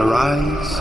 Arise.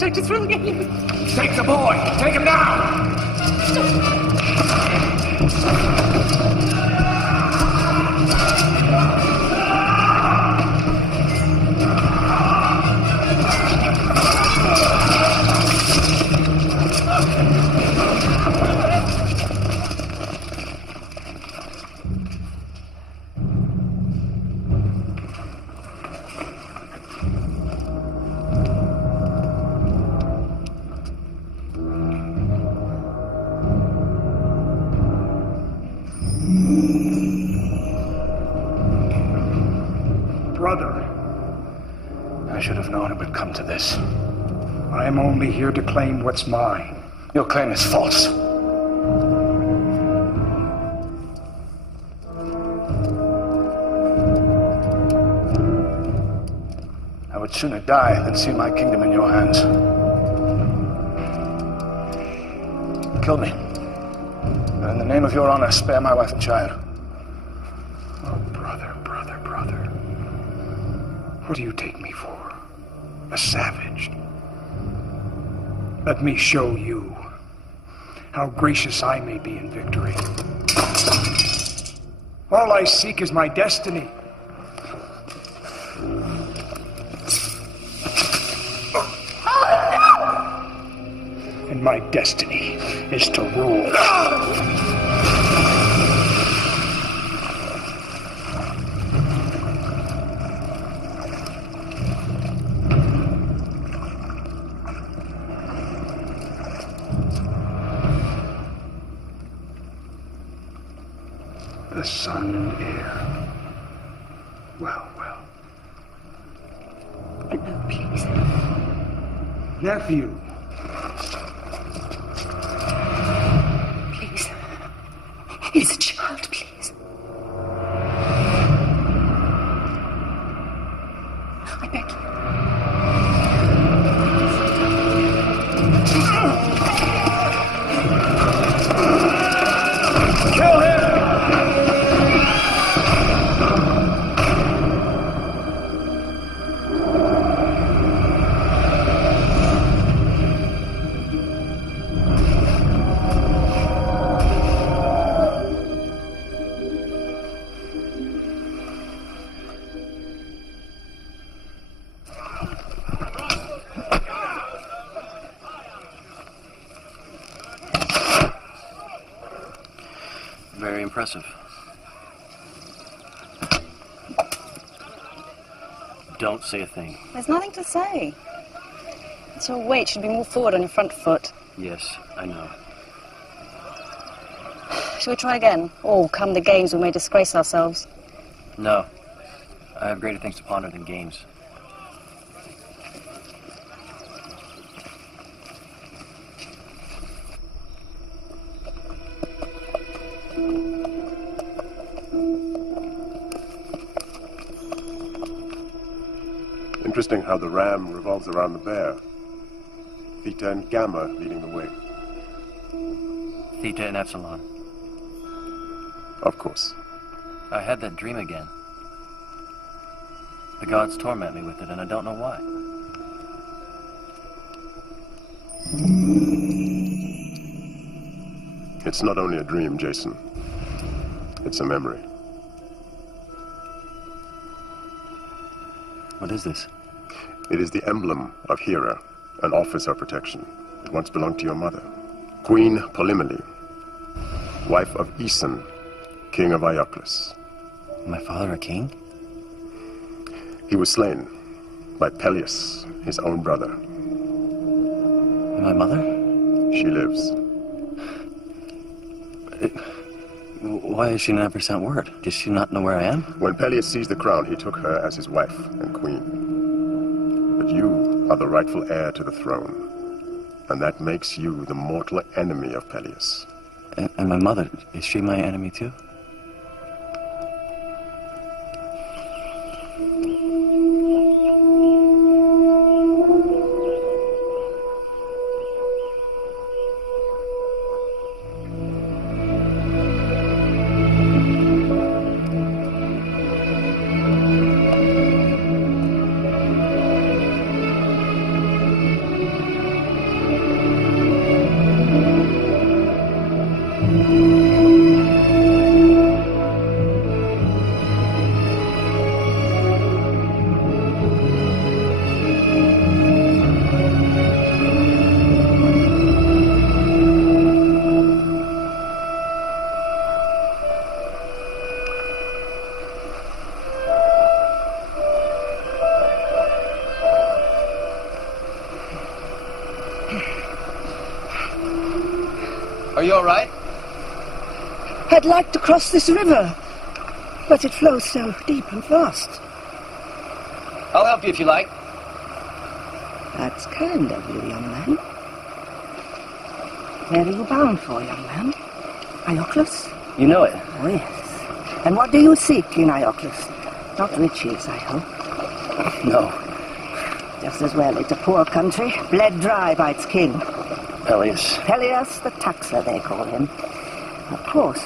Protect us from getting. Take the boy! Take him down! I am only here to claim what's mine. Your claim is false. I would sooner die than see my kingdom in your hands. Kill me. But in the name of your honor, spare my wife and child. Oh, brother. What do you take me for? A savage? Let me show you how gracious I may be in victory. All I seek is my destiny. And my destiny is to rule. The sun and air. Well, well. But no, please. Nephew. Please. He's a child, please. I beg you. Kill him! Very impressive. Don't say a thing. There's nothing to say. It's your weight should be more forward on your front foot. Yes, I know. Shall we try again? Or come the games, we may disgrace ourselves. No. I have greater things to ponder than games. Interesting how the ram revolves around the bear. Theta and Gamma leading the way. Theta and Epsilon. Of course. I had that dream again. The gods torment me with it, and I don't know why. It's not only a dream, Jason. It's a memory. What is this? It is the emblem of Hᴅ, an officer protection. It once belonged to your mother, Queen Polymele, wife of Aeson, king of Iolcus. My father a king? He was slain by Peleus, his own brother. And my mother? She lives. Why has she never sent word? Does she not know where I am? When Peleus seized the crown, he took her as his wife and queen. But you are the rightful heir to the throne, and that makes you the mortal enemy of Peleus. And my mother, is she my enemy too? Are you all right? I'd like to cross this river, but it flows so deep and fast. I'll help you if you like. That's kind of you, young man. Where are you bound for, young man? Iolcus? You know it. Oh, yes. And what do you seek in Iolcus? Not riches, I hope. No. Just as well. It's a poor country, bled dry by its king. Peleus. Peleus the Taxer, they call him. Of course,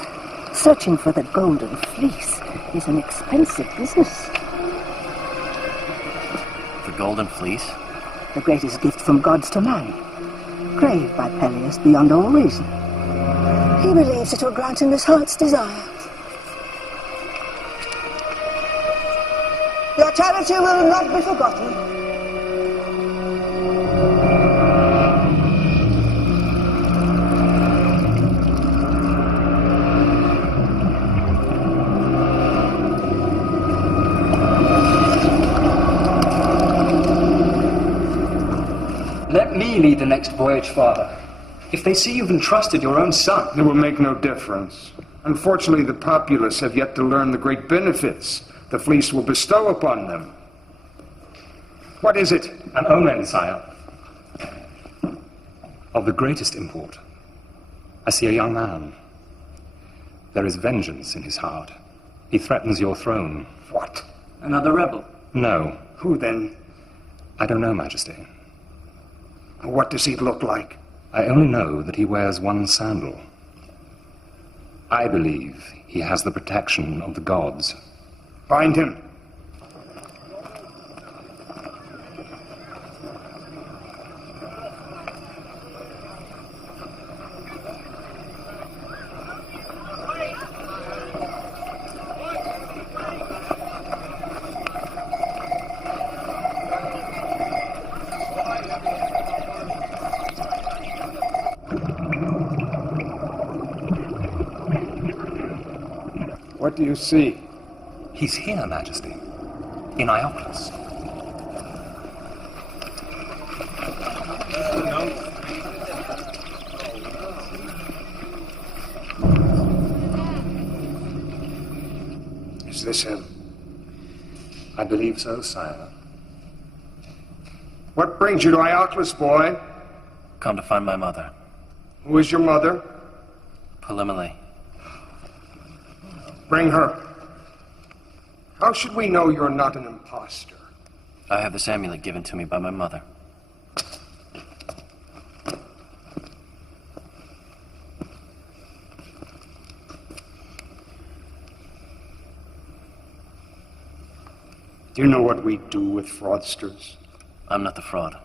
searching for the golden fleece is an expensive business. Golden Fleece? The greatest gift from gods to man, craved by Peleus beyond all reason. He believes it will grant him his heart's desire. Your charity will not be forgotten. Let me lead the next voyage, Father. If they see you've entrusted your own son... It will make no difference. Unfortunately, the populace have yet to learn the great benefits the fleece will bestow upon them. What is it? An omen, sire. Of the greatest import. I see a young man. There is vengeance in his heart. He threatens your throne. What? Another rebel? No. Who then? I don't know, Majesty. What does he look like? I only know that he wears one sandal. I believe he has the protection of the gods. Find him. What do you see? He's here, Majesty. In Iolcus. Is this him? I believe so, sire. What brings you to Iolcus, boy? Come to find my mother, Who is your mother? Fᴜʟ. Bring her. How should we know you're not an impostor? I have this amulet given to me by my mother. Do you know what we do with fraudsters? I'm not the fraud.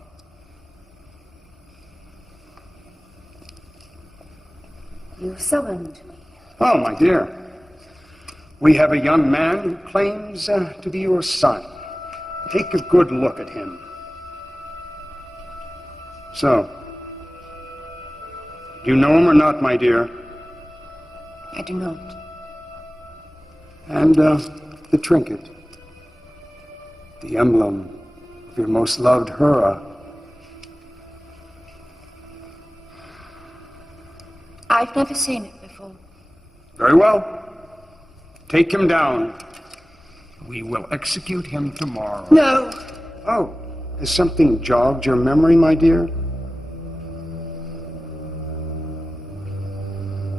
You summoned me. Oh, my dear. We have a young man who claims to be your son. Take a good look at him. So, do you know him or not, my dear? I do not. And the trinket. The emblem of your most loved Hᴜ. I've never seen it before. Very well. Take him down. We will execute him tomorrow. No. Oh, has something jogged your memory, my dear?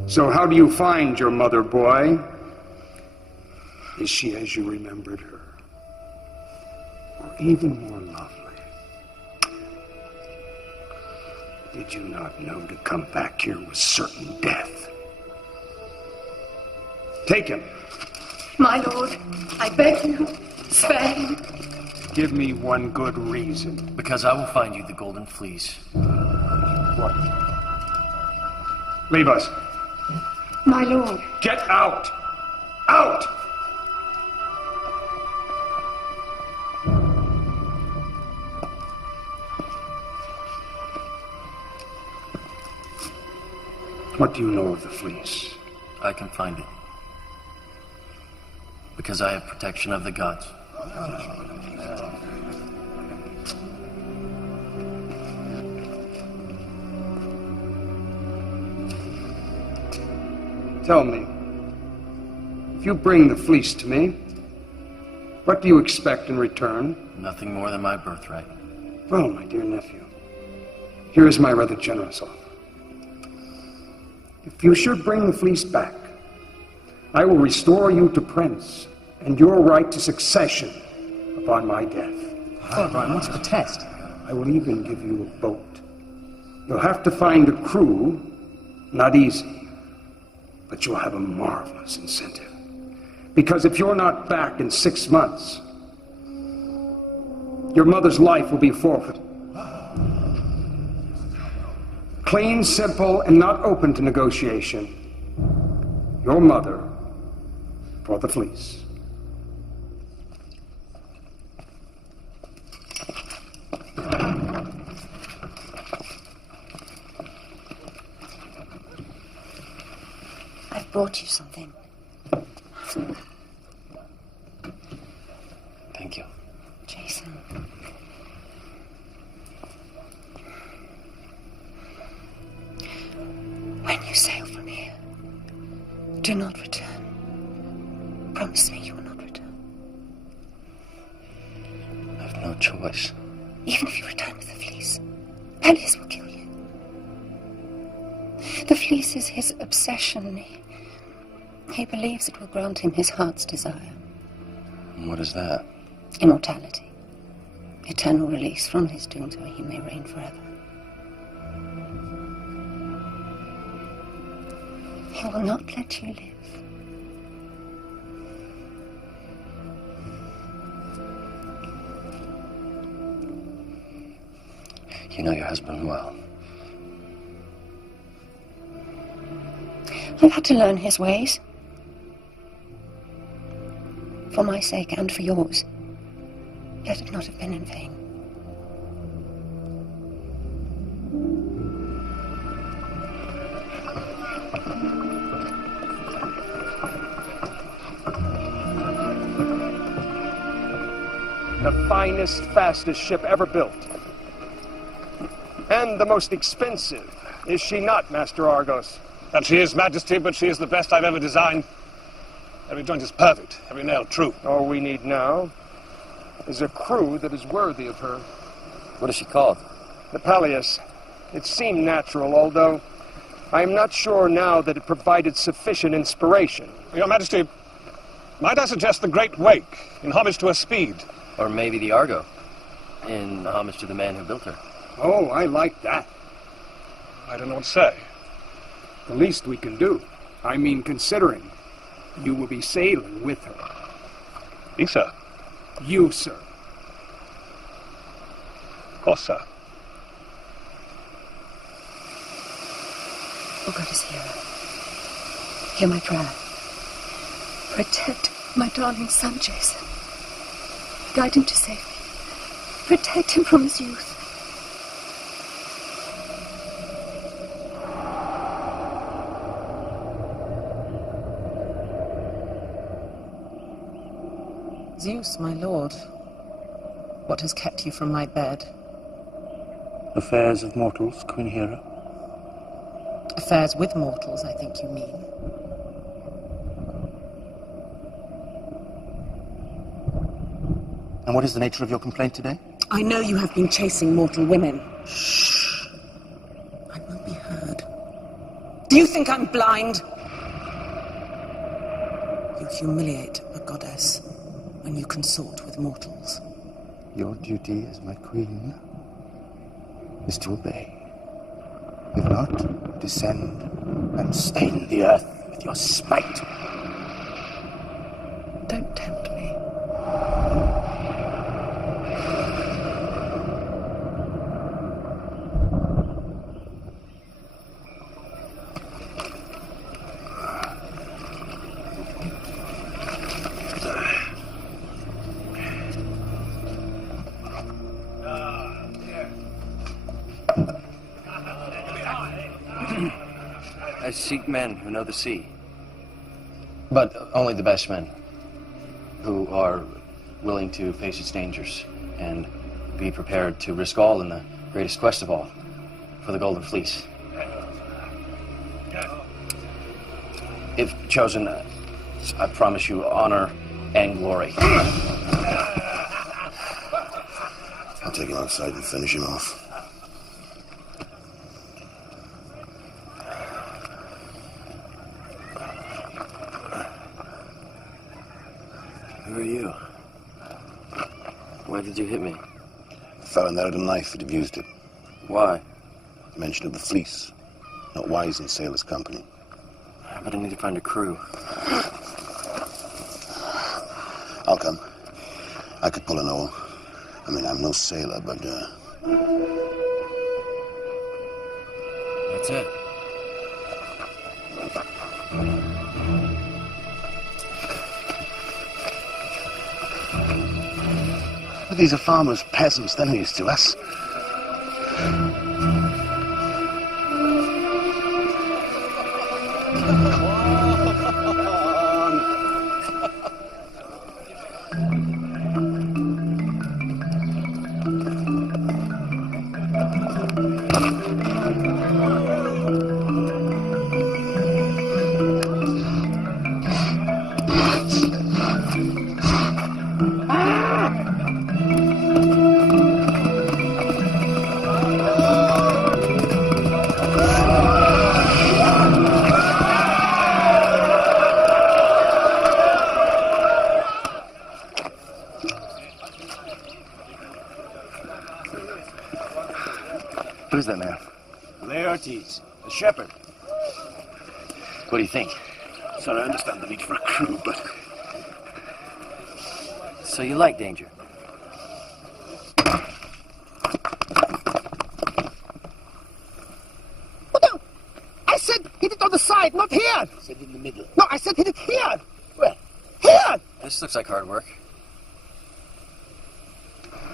So how do you find your mother, boy? Is she as you remembered her? Or even more lovely? Did you not know to come back here was certain death? Take him. My lord, I beg you, spare him. Give me one good reason. Because I will find you the Golden Fleece. What? Leave us. My lord. Get out! Out! What do you know of the fleece? I can find it. Because I have protection of the gods. Tell me, if you bring the fleece to me, what do you expect in return? Nothing more than my birthright. Well, my dear nephew, here is my rather generous offer. If you should bring the fleece back, I will restore you to prince and your right to succession upon my death. Father, what's the test? I will even give you a boat. You'll have to find a crew, not easy, but you'll have a marvelous incentive. Because if you're not back in 6 months, Your mother's life will be forfeit. Clean, simple, and not open to negotiation. Your mother for the fleece. I've brought you something. Thank you. Jason. When you sail from here, do not return. Promise me you will not return. I have no choice. Even if you return with the fleece, Peleus will kill you. The fleece is his obsession. He believes it will grant him his heart's desire. And what is that? Immortality. Eternal release from his doom where he may reign forever. He will not let you live. You know your husband well. I've had to learn his ways. For my sake and for yours. Let it not have been in vain. The finest, fastest ship ever built. And the most expensive. Is she not, Master Argos? That she is, Majesty, but she is the best I've ever designed. Every joint is perfect, every nail true. All we need now is a crew that is worthy of her. What is she called? The Peleus. It seemed natural, although I am not sure now that it provided sufficient inspiration. Your Majesty, might I suggest the Great Wake, in homage to her speed? Or maybe the Argo, in homage to the man who built her. Oh, I like that. I don't know what to say. The least we can do. I mean, considering you will be sailing with her. Me, sir? You, sir. Of course, sir. Oh, God is here. Hear my prayer. Protect my darling son, Jason. Guide him to safety. Protect him from his youth. Zeus, my lord, what has kept you from my bed? Affairs of mortals, Queen Hera. Affairs with mortals, I think you mean. And what is the nature of your complaint today? I know you have been chasing mortal women. Shh. I won't be heard. Do you think I'm blind? You humiliate a goddess when you consort with mortals. Your duty as my queen is to obey. If not, descend and stain the earth with your spite. Don't tempt me. I seek men who know the sea. But only the best men, who are willing to face its dangers and be prepared to risk all in the greatest quest of all, for the Golden Fleece. If chosen, I promise you honor and glory. I'll take him outside and finish him off. Who are you? Why did you hit me? Found that out a knife had abused it. Why? Mention of the fleece. Not wise in sailor's company. But I need to find a crew. I'll come. I could pull an oar. I mean, I'm no sailor, but, That's it. But these are farmers, peasants, they're news to us. Who's that man? Laertes, a shepherd. What do you think? Sir, I understand the need for a crew, but... So you like danger? Oh, no! I said hit it on the side, not here! I said in the middle. No, I said hit it here! Where? Here! This looks like hard work.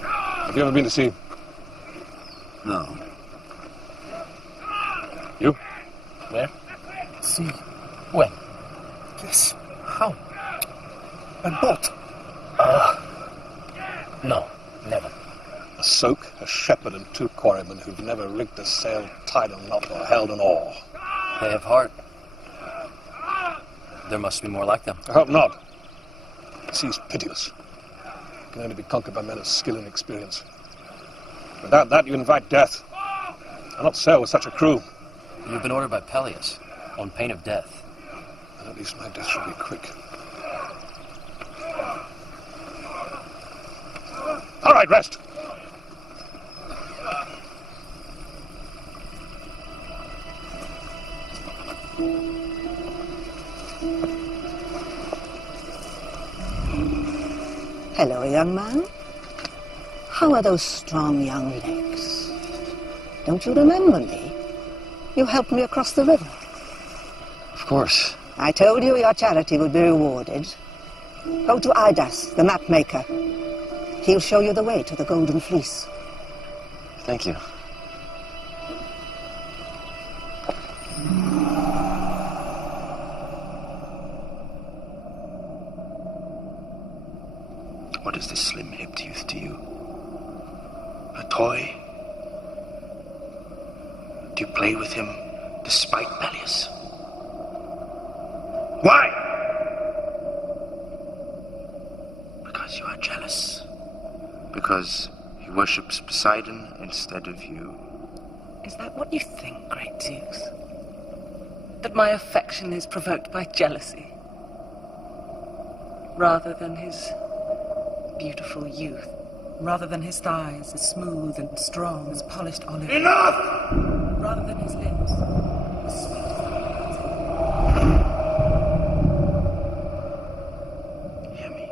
Have you ever been to sea? No. You? Where? See. When? Yes. How? A boat? No, never. A soak, a shepherd, and 2 quarrymen who've never rigged a sail, tied a knot, or held an oar. They have heart. There must be more like them. I hope not. The sea's pitiless. It can only be conquered by men of skill and experience. Without that, you invite death. I'll not sail with such a crew. You've been ordered by Peleus, on pain of death. And at least my death shall be quick. All right, rest. Hello, young man. How are those strong young legs? Don't you remember me? You helped me across the river. Of course. I told you your charity would be rewarded. Go to Idas, the map maker. He'll show you the way to the Golden Fleece. Thank you. What is this slim-hipped youth to you? A toy? Do you play with him despite Peleus? Why? Because you are jealous. Because he worships Poseidon instead of you. Is that what you think, great Zeus? That my affection is provoked by jealousy? Rather than his beautiful youth? Rather than his thighs as smooth and strong as polished olive? Enough! Rather than his lips as sweet as Hear me.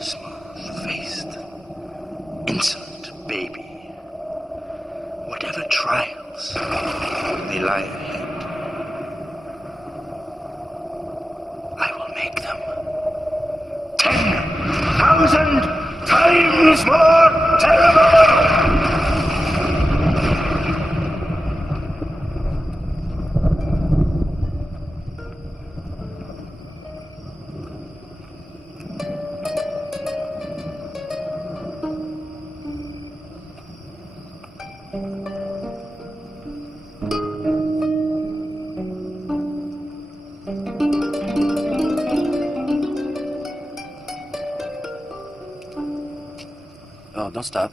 Smooth-faced, insolent baby. Whatever trials may lie ahead, I will make them 10,000 times more terrible! Oh, don't stop.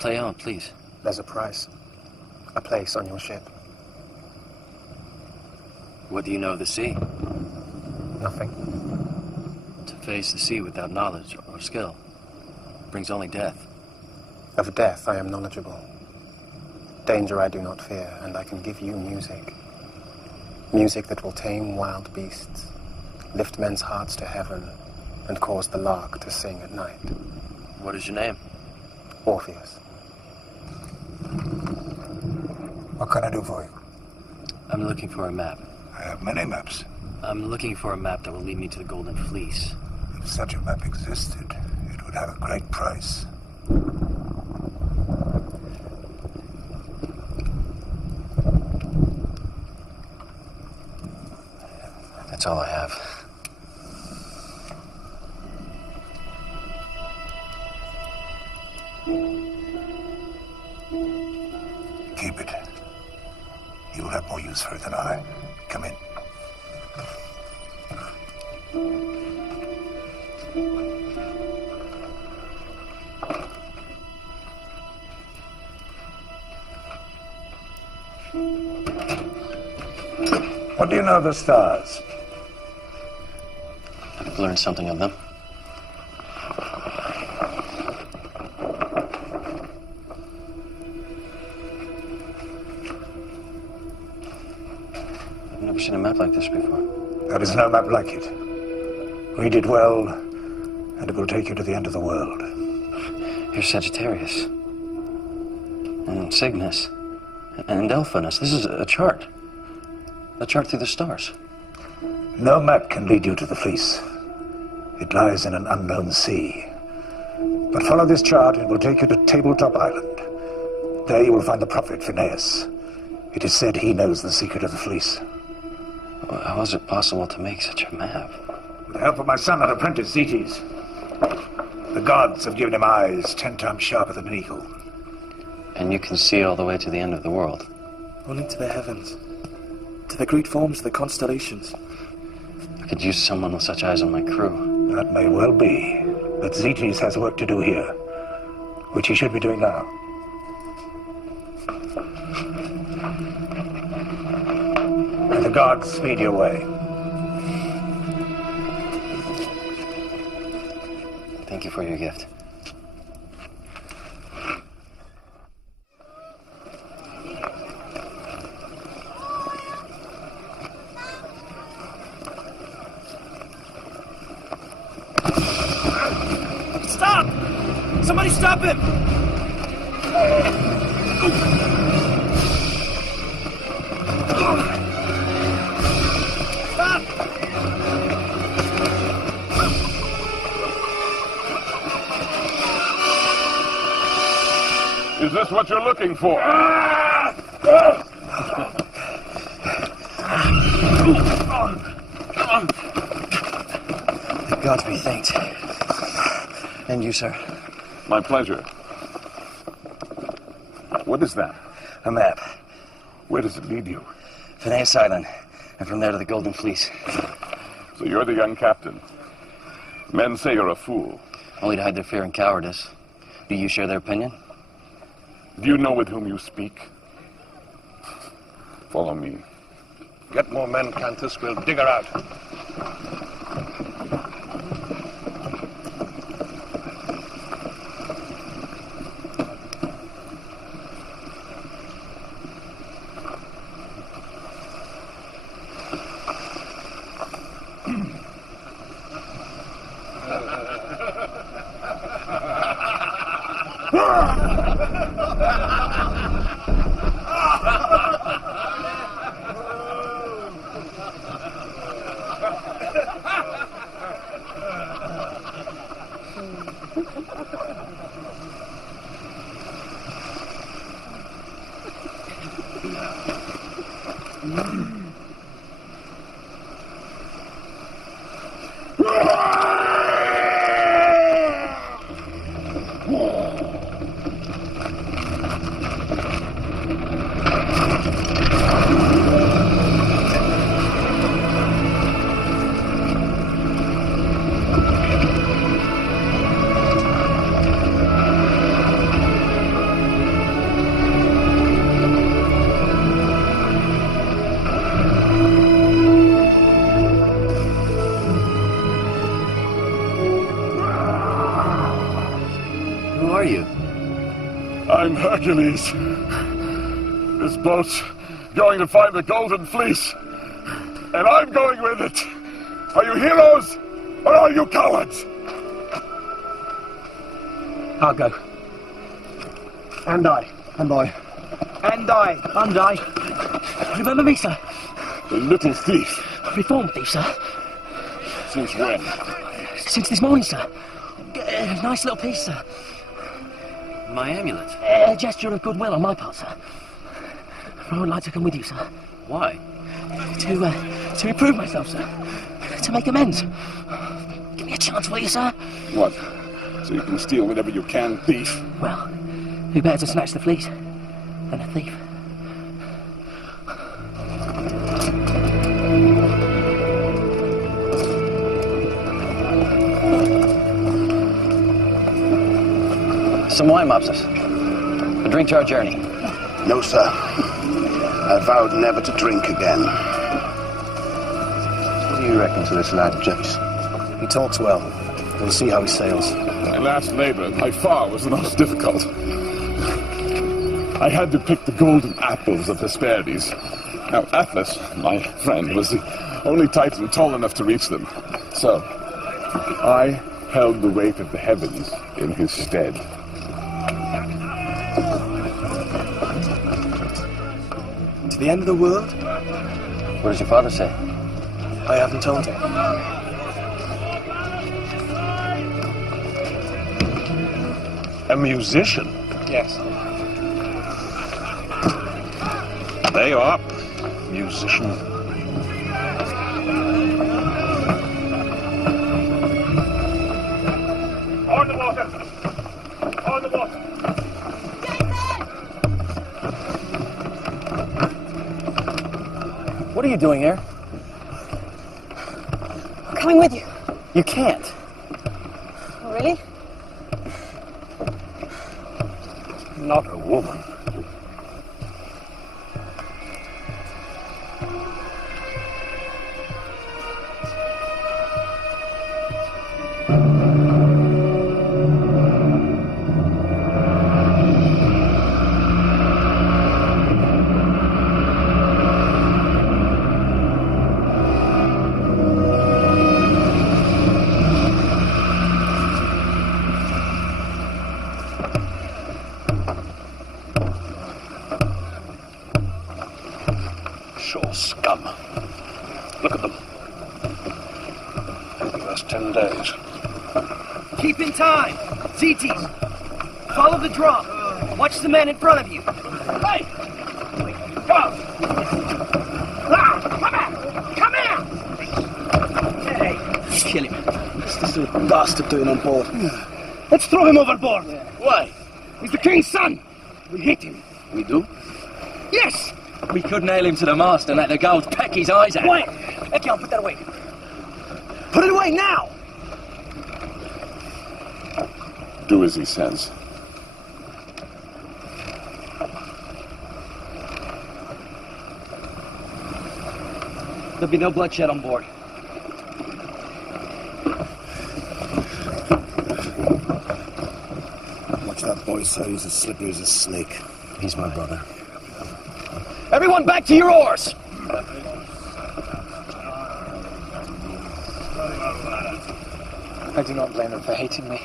Play on, please. There's a price. A place on your ship. What do you know of the sea? Nothing. To face the sea without knowledge or skill brings only death. Of death I am knowledgeable. Danger I do not fear, and I can give you music. Music that will tame wild beasts, lift men's hearts to heaven, and cause the lark to sing at night. What is your name? Orpheus. What can I do for you? I'm looking for a map. I have many maps. I'm looking for a map that will lead me to the Golden Fleece. If such a map existed, it would have a great price. That's all I have. Keep it. You'll have more use for it than I. Come in. What do you know of the stars? I've learned something of them. I've never seen a map like this before. There is no map like it. Read it well, and it will take you to the end of the world. Here's Sagittarius. And Cygnus. And Delphinus. This is a chart. A chart through the stars. No map can lead you to the Fleece. It lies in an unknown sea. But follow this chart and it will take you to Tabletop Island. There you will find the prophet Phineas. It is said he knows the secret of the Fleece. Well, how is it possible to make such a map? With the help of my son and apprentice Zetes. The gods have given him eyes 10 times sharper than an eagle. And you can see all the way to the end of the world. Only to the heavens. To the great forms of the constellations. I could use someone with such eyes on my crew. That may well be. But Zetes has work to do here. Which he should be doing now. May the gods speed your way. Thank you for your gift. Stop! Somebody stop him! Stop! Is this what you're looking for? The gods be thanked. And you, sir. My pleasure. What is that? A map. Where does it lead you? Phineas Island. And from there to the Golden Fleece. So you're the young captain. Men say you're a fool. Only to hide their fear and cowardice. Do you share their opinion? Do you know with whom you speak? Follow me. Get more men, Cantus. We'll dig her out. I'm Hercules. This boat's going to find the Golden Fleece. And I'm going with it. Are you heroes or are you cowards? I'll go. And I. And I. And I. And I. Remember me, sir? The little thief. Reformed thief, sir. Since when? Since this morning, sir. Nice little piece, sir. My amulet. A gesture of goodwill on my part, sir. I would like to come with you, sir. Why? To improve myself, sir. To make amends. Give me a chance, will you, sir? What? So you can steal whatever you can, thief? Well, who better to snatch the fleece than a thief? Some wine, Mopsus. A drink to our journey. No, sir. I vowed never to drink again. What do you reckon to this lad, Jace? He talks well. We'll see how he sails. My last labor by far was the most difficult. I had to pick the golden apples of Hesperides. Now, Atlas, my friend, was the only Titan tall enough to reach them. So, I held the weight of the heavens in his stead. To the end of the world? What does your father say? I haven't told him. A musician? Yes. There you are. Musician. On the water! On the water! What are you doing here? I'm coming with you. You can't. Oh, really? Not a woman. Scum. Look at them. The last 10 days. Keep in time! ZTs! Follow the drum! Watch the man in front of you! Hey! Go! Come here! Hey! Kill him. What's this little bastard doing on board? Let's throw him overboard! Why? He's the king's son! We hate him. We do? Yes! We could nail him to the mast and let the gulls peck his eyes out. Wait! Ekion, put that away. Put it away now! Do as he says. There'll be no bloodshed on board. Watch that boy, sir. He's as slippery as a snake. He's my brother. Everyone back to your oars! I do not blame them for hating me.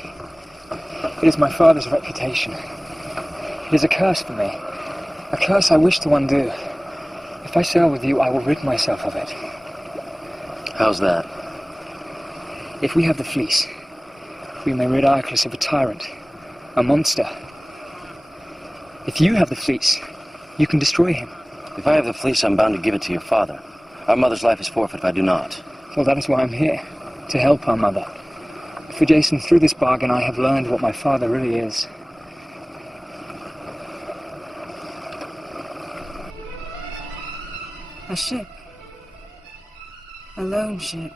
It is my father's reputation. It is a curse for me. A curse I wish to undo. If I sail with you, I will rid myself of it. How's that? If we have the fleece, we may rid Iaclus of a tyrant, a monster. If you have the fleece, you can destroy him. If I have the fleece, I'm bound to give it to your father. Our mother's life is forfeit if I do not. Well, that is why I'm here, to help our mother. For Jason, through this bargain, I have learned what my father really is. A ship. A lone ship.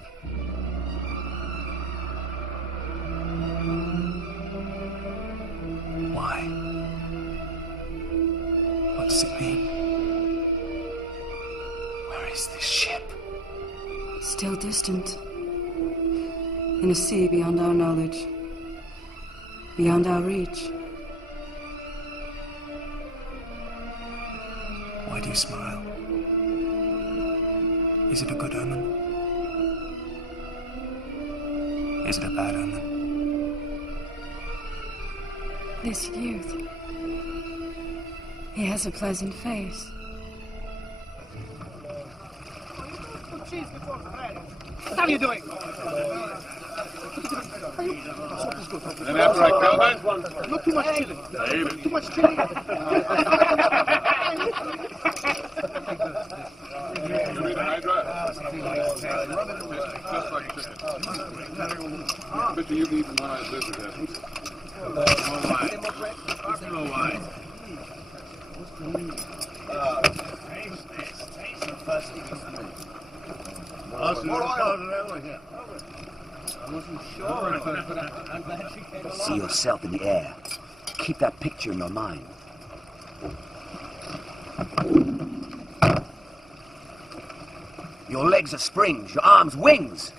Why? What does it mean? Where is this ship? Still distant. In a sea beyond our knowledge. Beyond our reach. Why do you smile? Is it a good omen? Is it a bad omen? This youth. He has a pleasant face. What are you doing? And after I kill it? Not too much chilling. Too much chilling. You read a Hydra? Just like chicken. Bet you've eaten one of this again. No wine. See yourself in the air. Keep that picture in your mind. Your legs are springs, your arms wings.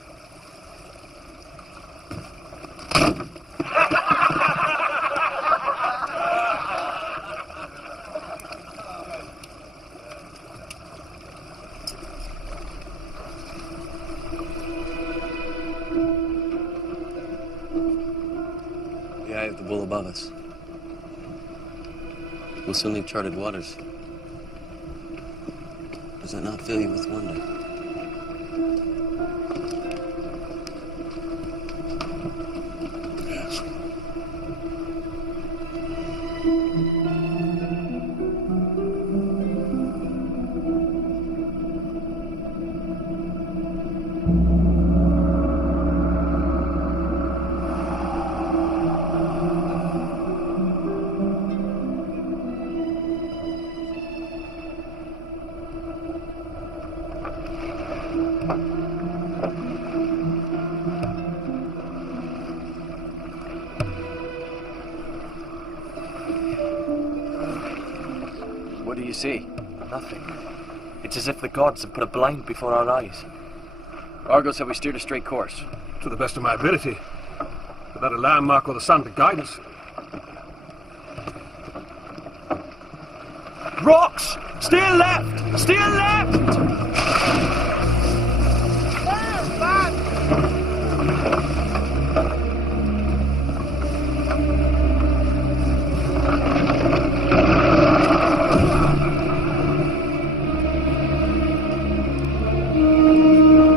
The eye of the bull above us. We'll soon leave charted waters. Does that not fill you with wonder? Yes. What do you see? Nothing. It's as if the gods have put a blind before our eyes. Argo said we steered a straight course. To the best of my ability. Without a landmark or the sun to guide us. Rocks! Steer left! Steer left!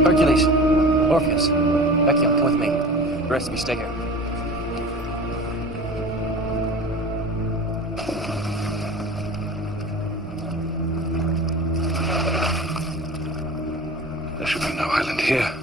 Hercules, Orpheus, Hᴑ, come with me. The rest of you stay here. There should be no island here.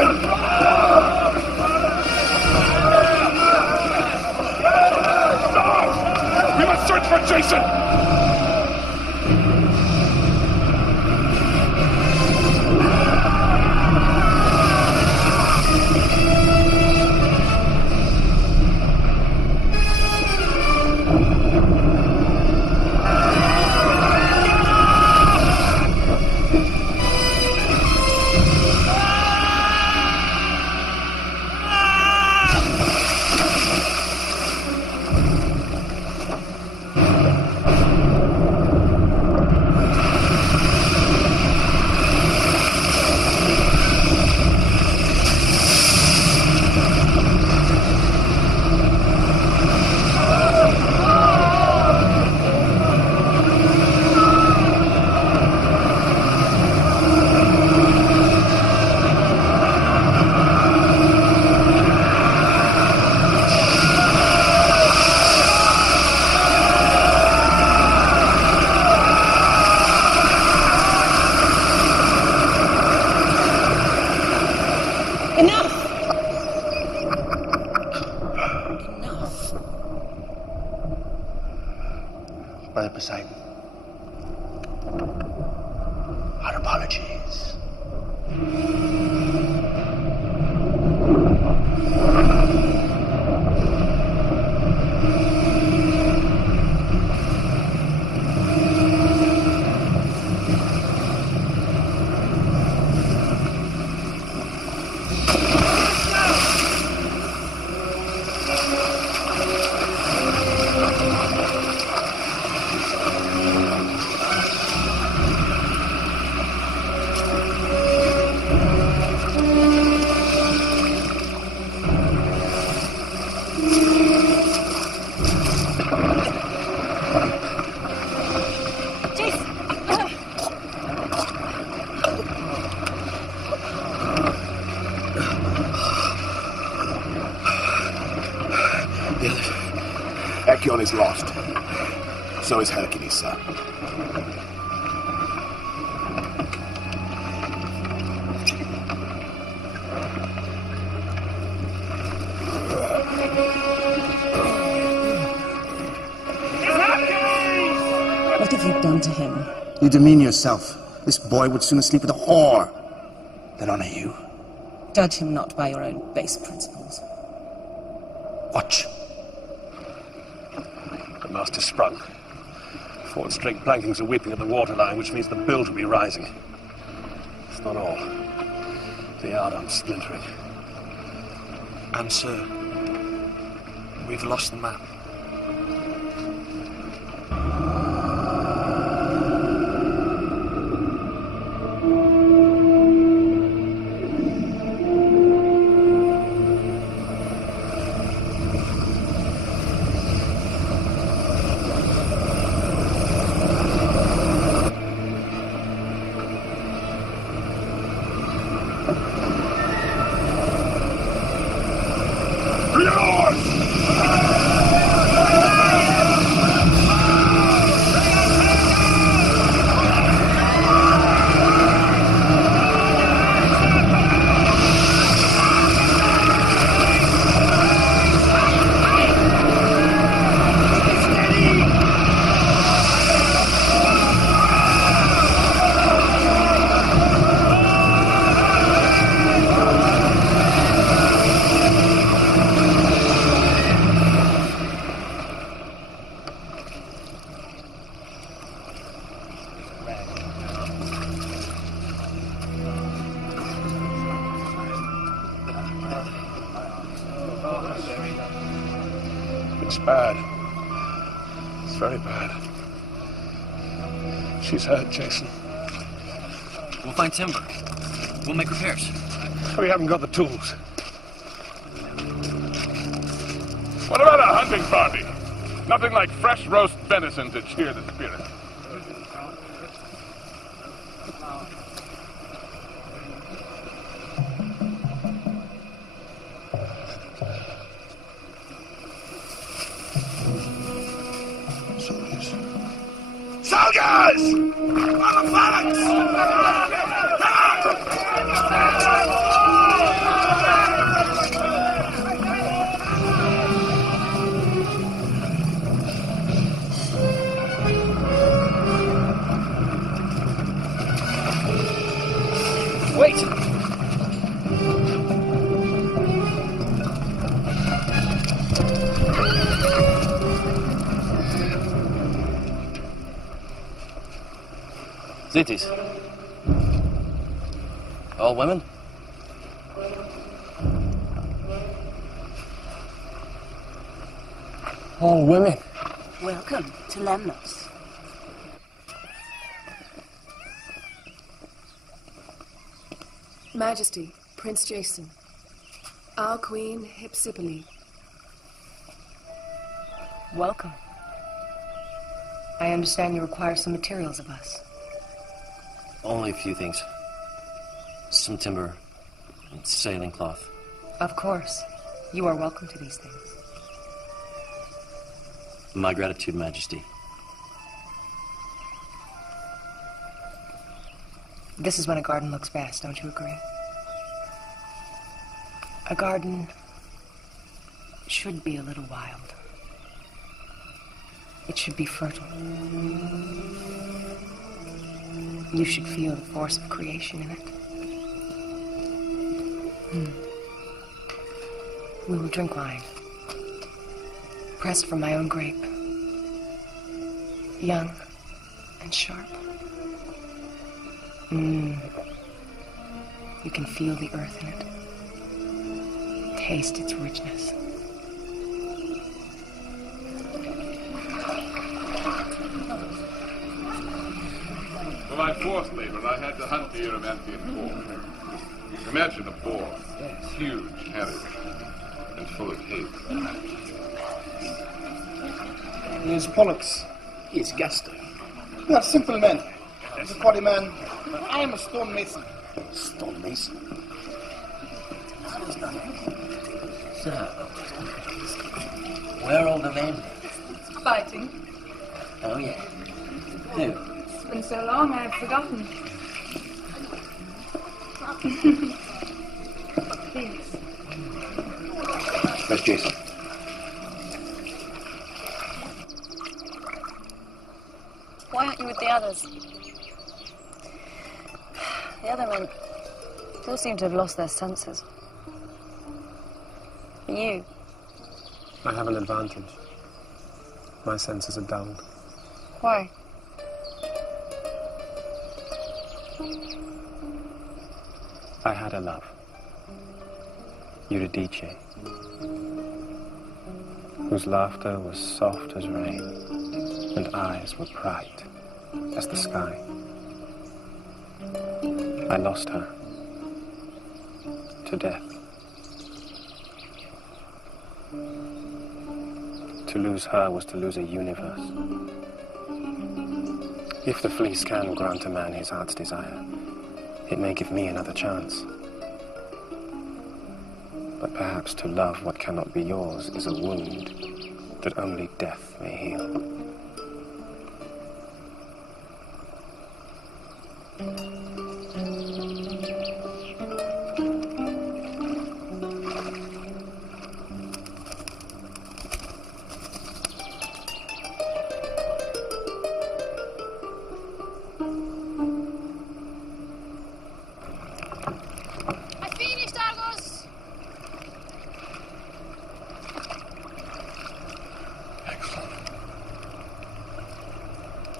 Jason! No! We must search for Jason! Brother Poseidon. Our apologies. Hector is lost. So is Hercules, sir. What have you done to him? You demean yourself. This boy would sooner sleep with a whore than honor you. Judge him not by your own base principles. Watch. The mast is sprung. Forward straight plankings are weeping at the waterline, which means the bilge will be rising. It's not all. The yardarm's splintering. And, sir, we've lost the map. It's bad. It's very bad. She's hurt, Jason. We'll find timber. We'll make repairs. We haven't got the tools. What about a hunting party? Nothing like fresh roast venison to cheer the spirit. Soldiers! On the phalanx! Cities. All women? All women. Welcome to Lemnos. Majesty, Prince Jason. Our Queen Hᴜ. Welcome. I understand you require some materials of us. Only a few things. Some timber and sailing cloth. Of course. You are welcome to these things. My gratitude, Majesty. This is when a garden looks best, don't you agree? A garden should be a little wild. It should be fertile. You should feel the force of creation in it. We will drink wine, pressed from my own grape, young and sharp. You can feel the earth in it. Taste its richness. For my fourth labor, I had to hunt the Erevanthian boar. Imagine a boar, huge, hairy, and full of hate. He is Pollux. He is Gaster. We are simple men. He's a body man. I am a stonemason. Stonemason? So, where are all the men? Fighting. Oh, yeah. Who? It's been so long, I've forgotten. Please. Where's Jason? Why aren't you with the others? The other men still seem to have lost their senses. But you? I have an advantage. My senses are dulled. Why? I had a love. Eurydice, whose laughter was soft as rain, and eyes were bright as the sky. I lost her to death. To lose her was to lose a universe. If the fleece can grant a man his heart's desire, it may give me another chance. But perhaps to love what cannot be yours is a wound that only death may heal.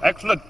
Excellent.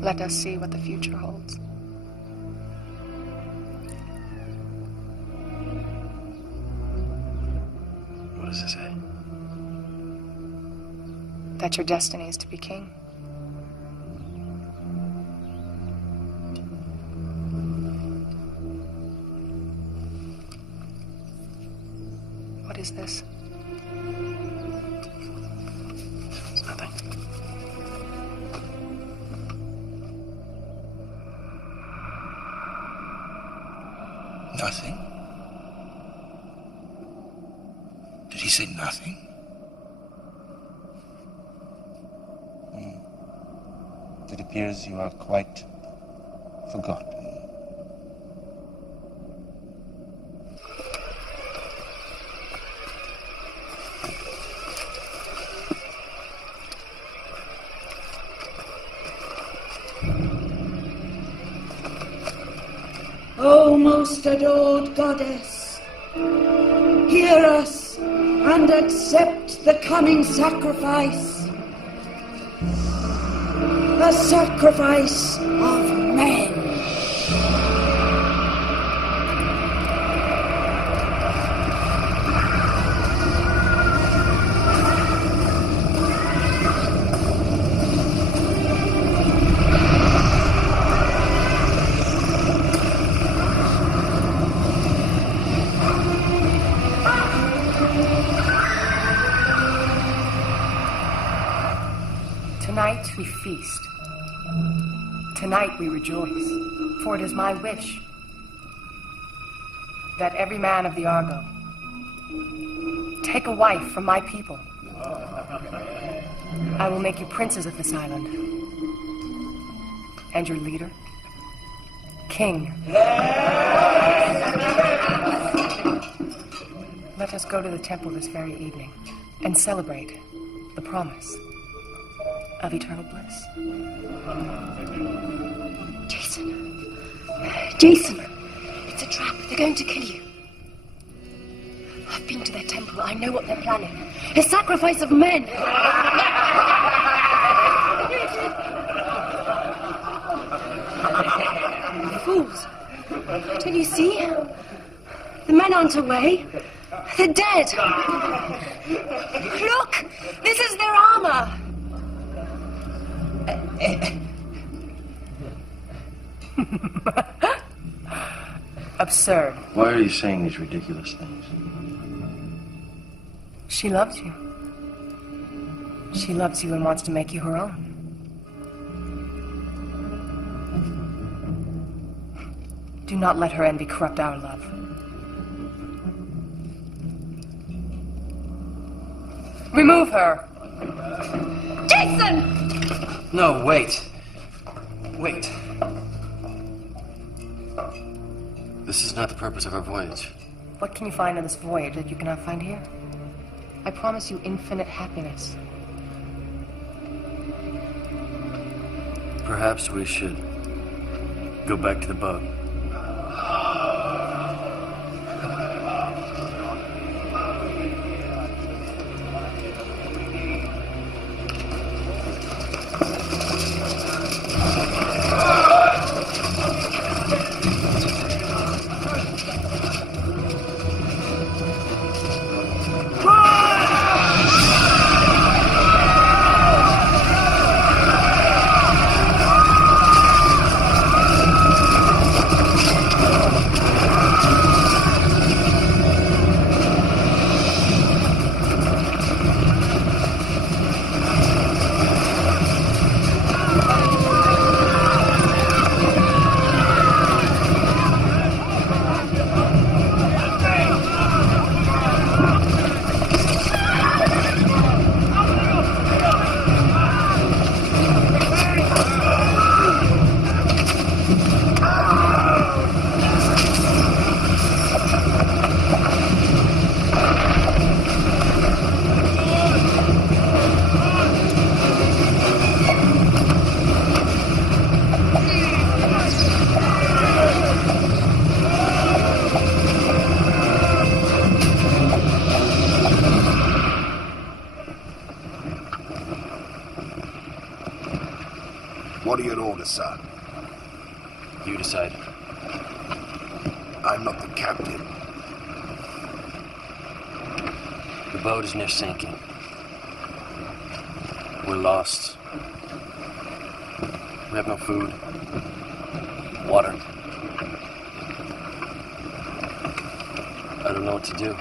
Let us see what the future holds. What does it say? That your destiny is to be king. What is this? It's nothing. Nothing? Did he say nothing? It appears you are quite forgotten. O most adored goddess, hear us and accept the coming sacrifice. The sacrifice of men. Tonight we feast. Tonight we rejoice, for it is my wish that every man of the Argo take a wife from my people. I will make you princes of this island. And your leader, king. Let us go to the temple this very evening and celebrate the promise of eternal bliss. Jason, it's a trap. They're going to kill you. I've been to their temple. I know what they're planning. A sacrifice of men. Fools. Don't you see? The men aren't away. They're dead. Look! This is their armor. Absurd. Why are you saying these ridiculous things? She loves you. She loves you and wants to make you her own. Do not let her envy corrupt our love. Remove her! Jason! No, wait. Wait. This is not the purpose of our voyage. What can you find on this voyage that you cannot find here? I promise you infinite happiness. Perhaps we should go back to the boat. What are your orders, sir? You decide. I'm not the captain. The boat is near sinking. We're lost. We have no food, water. I don't know what to do.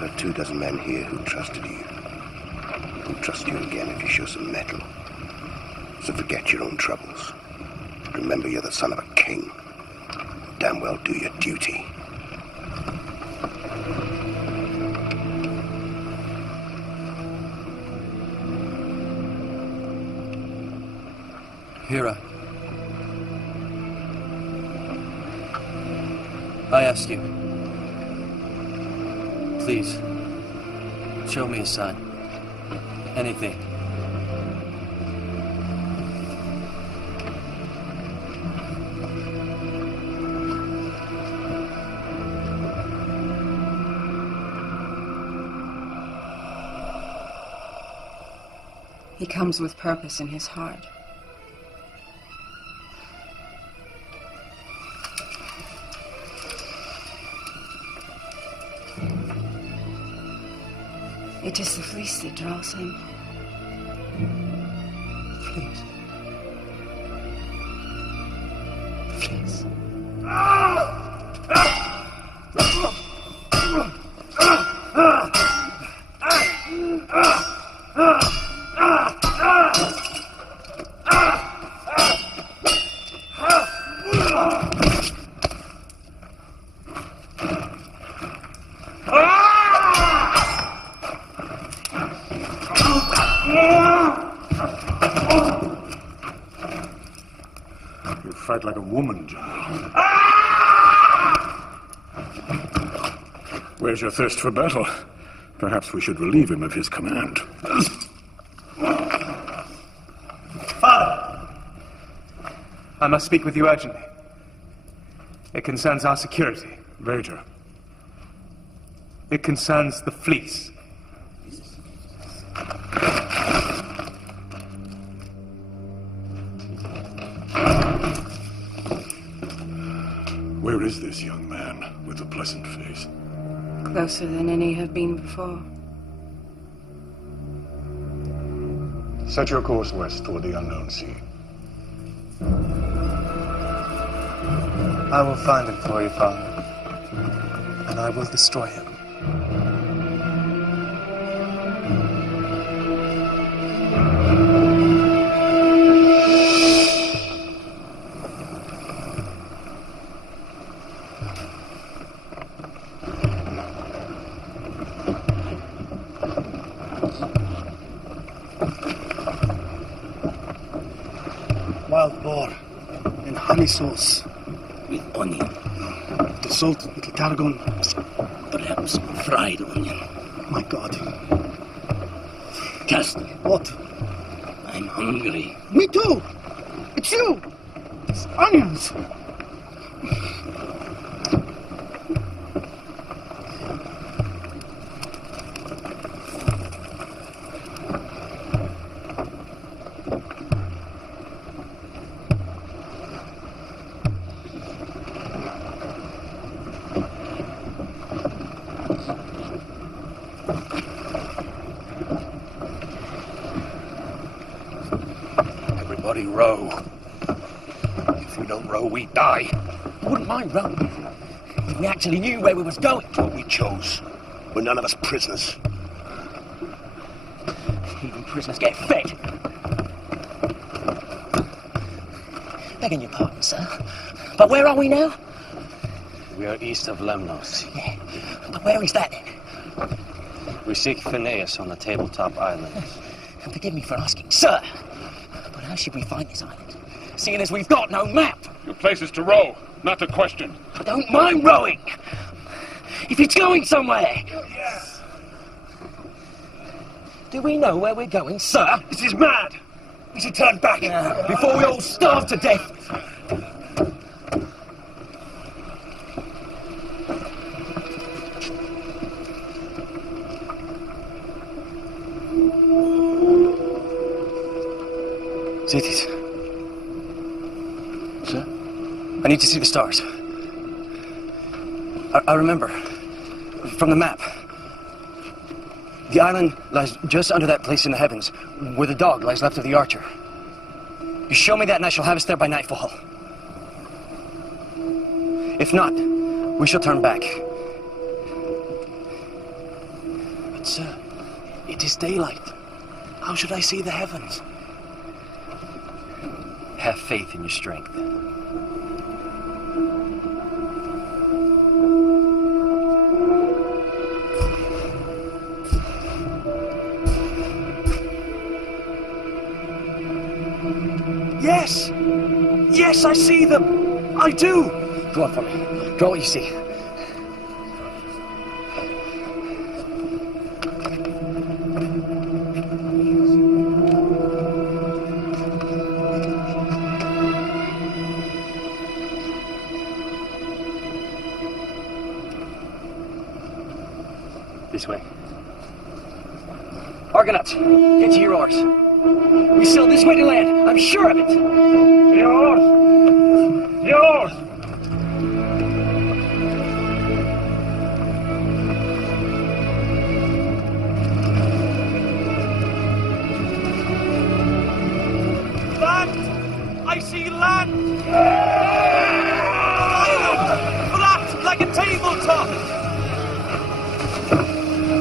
There are 24 men here who trusted you. Who'll trust you again if you show some mettle. So forget your own troubles. Remember you're the son of a king. Die damn well do your duty. Hᴅ, I ask you, please, show me a sign. Anything. He comes with purpose in his heart. It is the fleece that draws him. Fleece? Fleece? You fight like a woman, General. Where's your thirst for battle? Perhaps we should relieve him of his command. Father! I must speak with you urgently. It concerns our security. Later. It concerns the fleece. Where is this young man with the pleasant face? Closer than any have been before. Set your course west toward the unknown sea. I will find him for you, Father. And I will destroy him. Wild boar and honey sauce. With onion. The salt, little tarragon. Perhaps fried onion. My God. Castor. What? I'm hungry. Me too. It's you. It's onions. Everybody row. If we don't row, we die. I wouldn't mind rowing if we actually knew where we was going. It's what we chose. We're none of us prisoners. Even prisoners get fed. Begging your pardon, sir. But where are we now? We are east of Lemnos. Yeah. But where is that then? We seek Fᴜʟ on the tabletop island. And forgive me for asking, sir. But how should we find this island? Seeing as we've got no map. Your place is to row, not to question. I don't mind rowing. If it's going somewhere. Yes. Do we know where we're going, sir? This is mad. We should turn back. Before we all starve to death. Zetes. Sir? I need to see the stars. I remember. From the map. The island lies just under that place in the heavens, where the dog lies left of the archer. You show me that and I shall have us there by nightfall. If not, we shall turn back. But sir, it is daylight. How should I see the heavens? Have faith in your strength. Yes! Yes, I see them! I do! Go on for me. Draw what you see. This way. Argonauts, get to your oars. We sail this way to land. I'm sure of it. Your oars! Your oars! Land! I see land! Flat like a tabletop!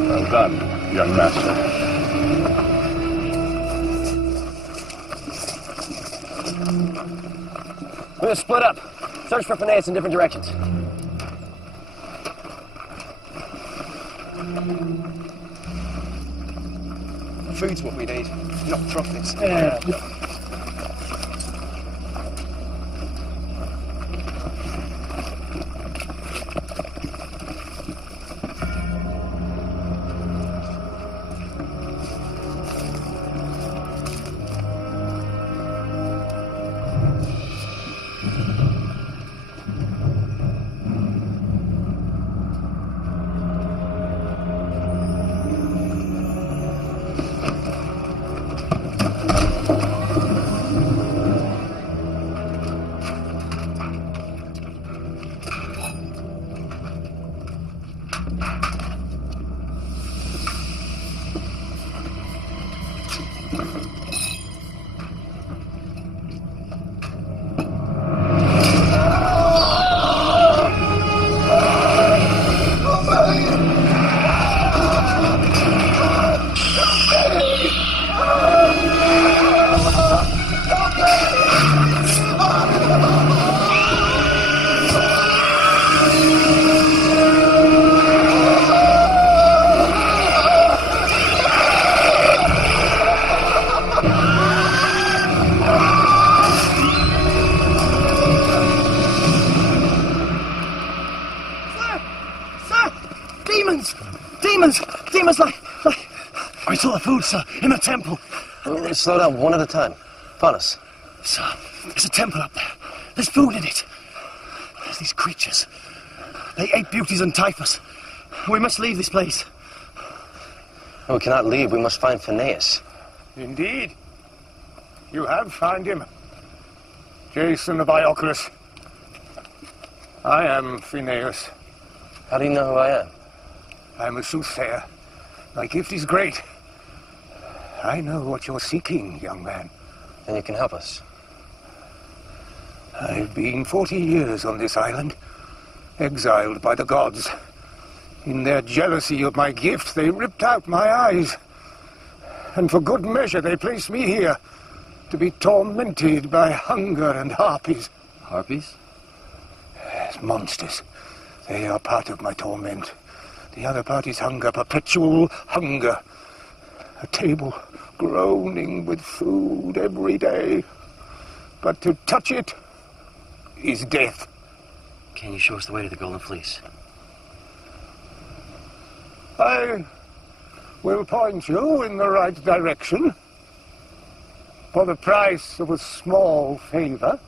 Well done, young master. We're gonna split up. Search for Fᴜʟ in different directions. Food's what we need, not profits. Yeah. Demons like... I saw the food, sir, in the temple. Slow down, one at a time. Faunus. Sir, there's a temple up there. There's food in it. There's these creatures. They ate beauties and typhus. We must leave this place. No, we cannot leave. We must find Fᴜʟ. Indeed. You have found him. Jason of Iolcus. I am Fᴜʟ. How do you know who I am? I'm a soothsayer. My gift is great. I know what you're seeking, young man. Then you can help us. I've been 40 years on this island, exiled by the gods. In their jealousy of my gift, they ripped out my eyes. And for good measure, they placed me here to be tormented by hunger and harpies. Harpies? Yes, monsters. They are part of my torment. The other part is hunger, perpetual hunger. A table groaning with food every day. But to touch it is death. Can you show us the way to the Golden Fleece? I will point you in the right direction for the price of a small favor.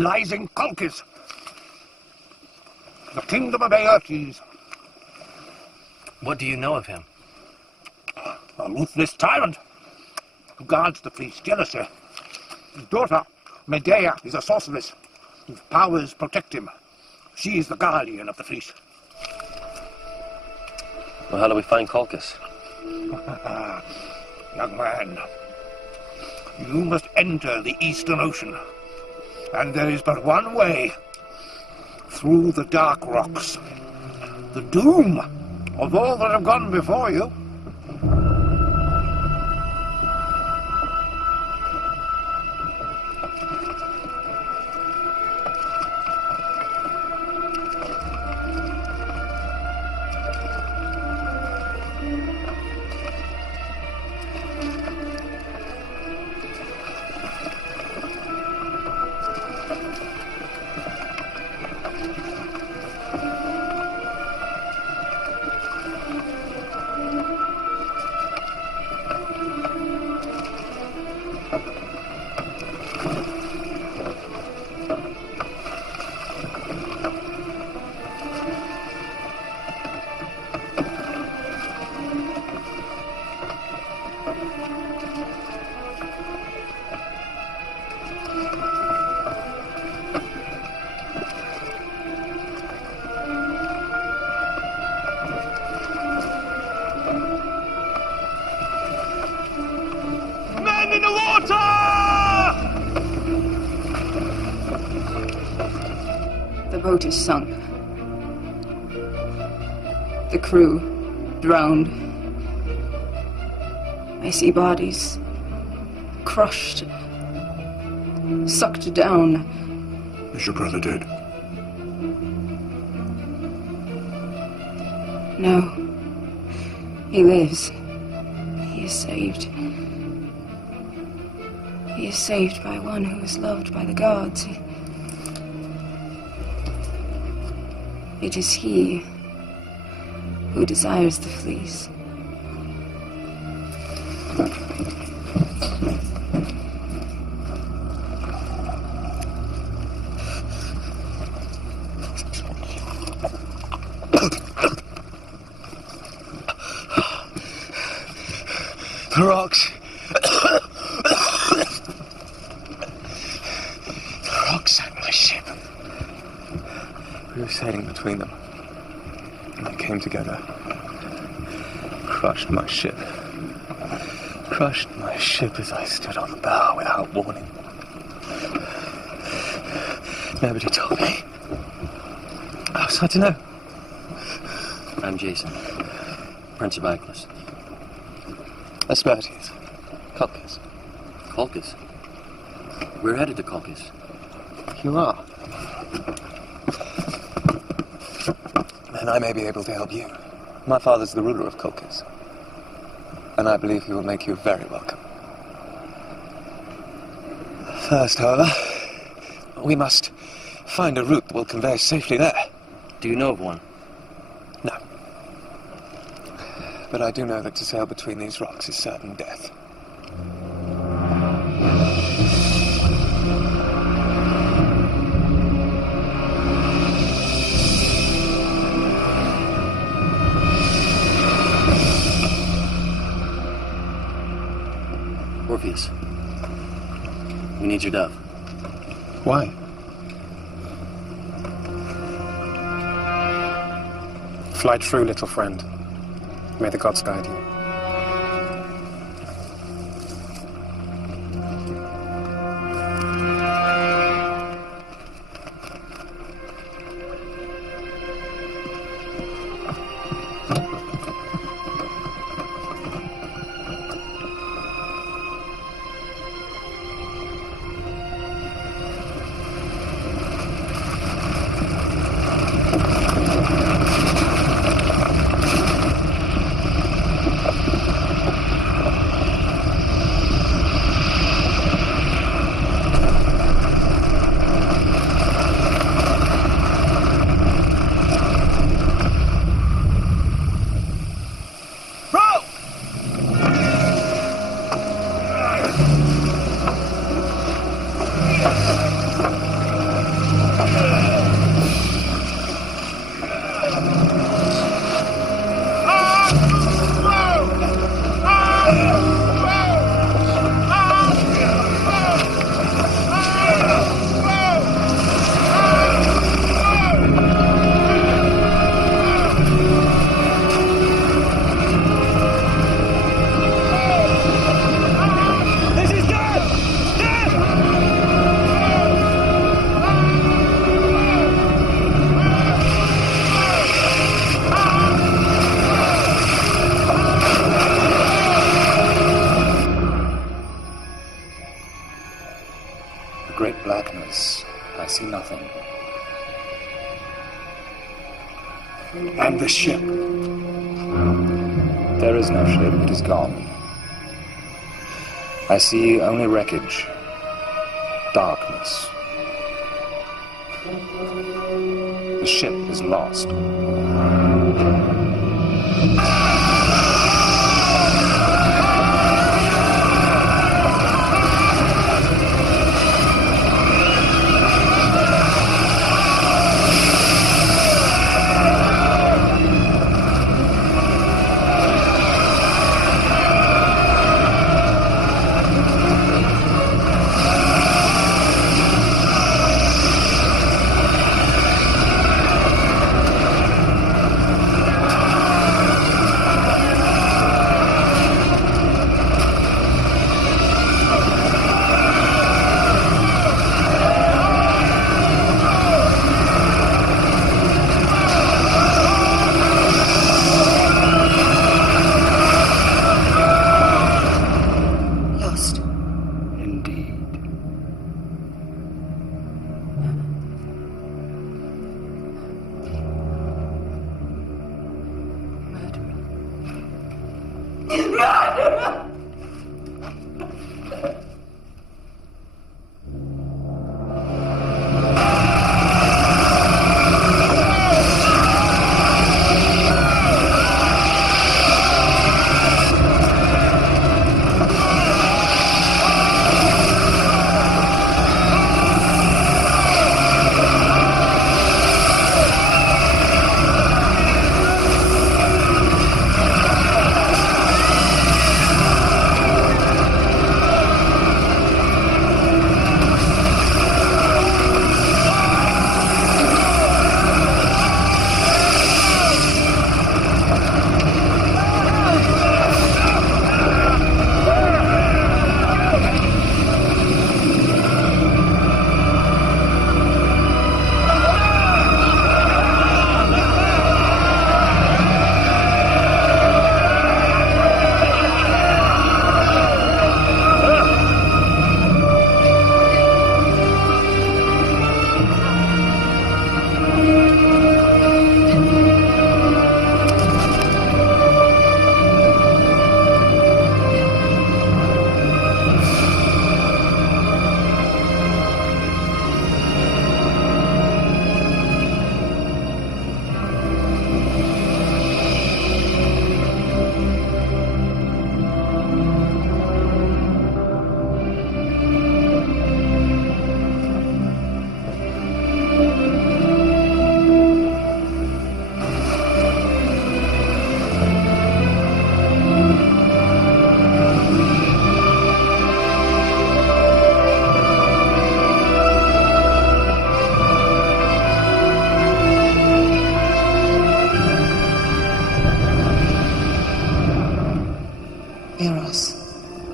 lies in Colchis, the kingdom of Aertes. What do you know of him? A ruthless tyrant who guards the fleece jealously. His daughter, Medea, is a sorceress whose powers protect him. She is the guardian of the fleece. Well, how do we find Colchis? Young man, you must enter the Eastern Ocean, and there is but one way. Through the dark rocks. The doom of all that have gone before you. The boat is sunk. The crew drowned. I see bodies crushed, sucked down. Is your brother dead? No. He lives. He is saved. He is saved by one who is loved by the gods. It is he who desires the fleece. The rocks. The rocks sank my ship. We were sailing between them, and they came together, crushed my ship. Crushed my ship as I stood on the bow without warning. Nobody told me. I was hard to know. I'm Jason, Prince of Icarus. Aspertes. Colchis. Colchis? We're headed to Colchis. You are. And I may be able to help you. My father's the ruler of Colchis, and I believe he will make you very welcome. First, however, we must find a route that will convey us safely there. Do you know of one? No. But I do know that to sail between these rocks is certain death. Orpheus, we need your dove. Why? Fly true, little friend. May the gods guide you. I see nothing. And the ship? There is no ship, it is gone. I see only wreckage, darkness. The ship is lost.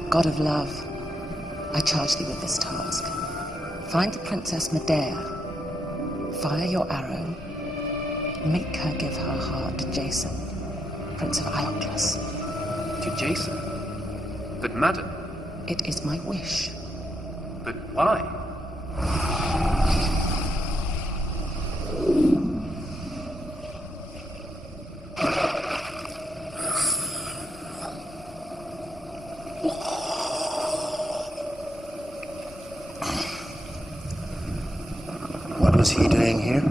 God of love, I charge thee with this task. Find the Princess Medea, fire your arrow, make her give her heart to Jason, Prince of Iolcus. To Jason? But madam... It is my wish. But why? What was he doing here?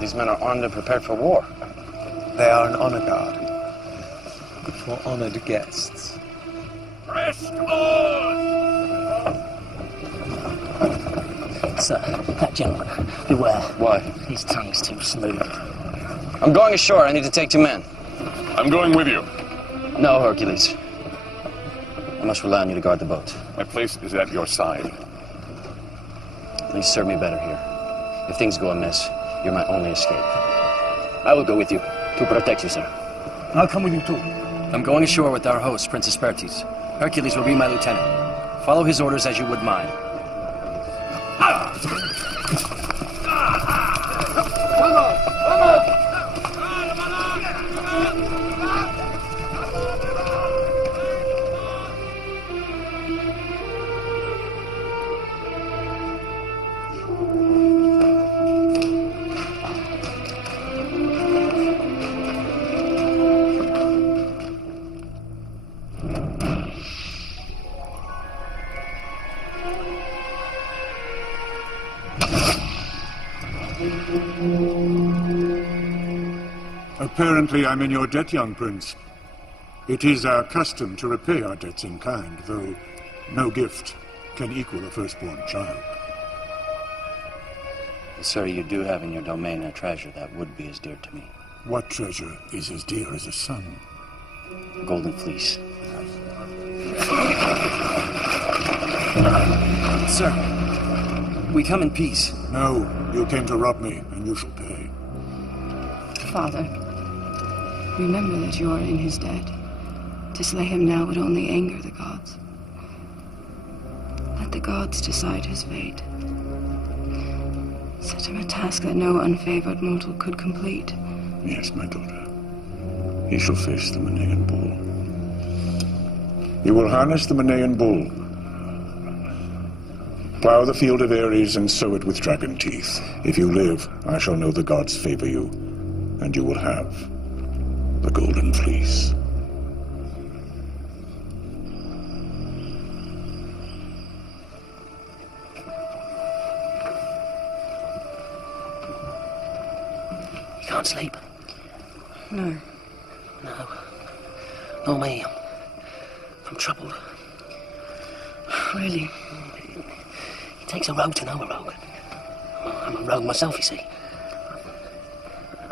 These men are armed and prepared for war. They are an honor guard. For honored guests. Sir, that gentleman, beware. Why? His tongue's too smooth. I'm going ashore. I need to take 2 men. I'm going with you. No, Hercules. I must rely on you to guard the boat. My place is at your side. Please serve me better here. If things go amiss, you're my only escape. I will go with you to protect you, sir. I'll come with you too. I'm going ashore with our host, Princess Bertis. Hercules will be my lieutenant. Follow his orders as you would mine. Apparently I'm in your debt, young prince. It is our custom to repay our debts in kind, though no gift can equal a firstborn child. Sir, you do have in your domain a treasure that would be as dear to me. What treasure is as dear as a son? A golden fleece. Sir, we come in peace. No, you came to rob me, and you shall pay. Father, remember that you are in his debt. To slay him now would only anger the gods. Let the gods decide his fate. Set him a task that no unfavored mortal could complete. Yes, my daughter. He shall face the Mᴏᴜ bull. You will harness the Mᴏᴜ bull, plow the field of Ares and sow it with dragon teeth. If you live, I shall know the gods favor you, and you will have the golden fleece. You can't sleep? No. No. Nor me. I'm troubled. Really? It takes a rogue to know a rogue. I'm a rogue myself, you see.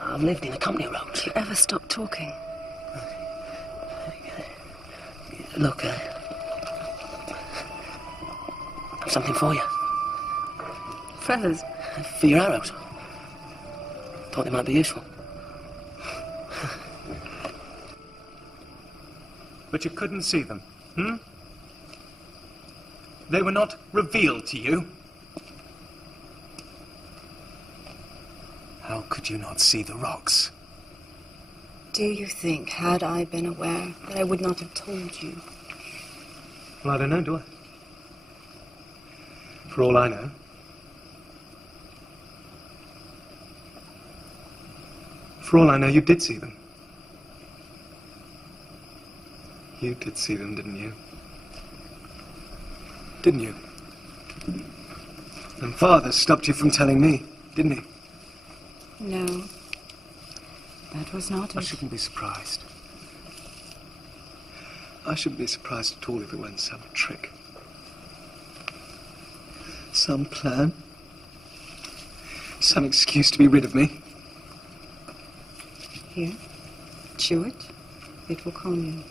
I've lived in a company of rogues. Do you ever stop talking? Look, I've something for you. Feathers? For your arrows. Thought they might be useful. But you couldn't see them, hmm? They were not revealed to you. How could you not see the rocks? Do you think, had I been aware, that I would not have told you? Well, I don't know, do I? For all I know. For all I know, you did see them. You did see them, didn't you? Didn't you? And Father stopped you from telling me, didn't he? No. That was not I it. shouldn't be surprised. I shouldn't be surprised at all if it weren't some trick. Some plan. Some excuse to be rid of me. Here. Chew it. It will calm you.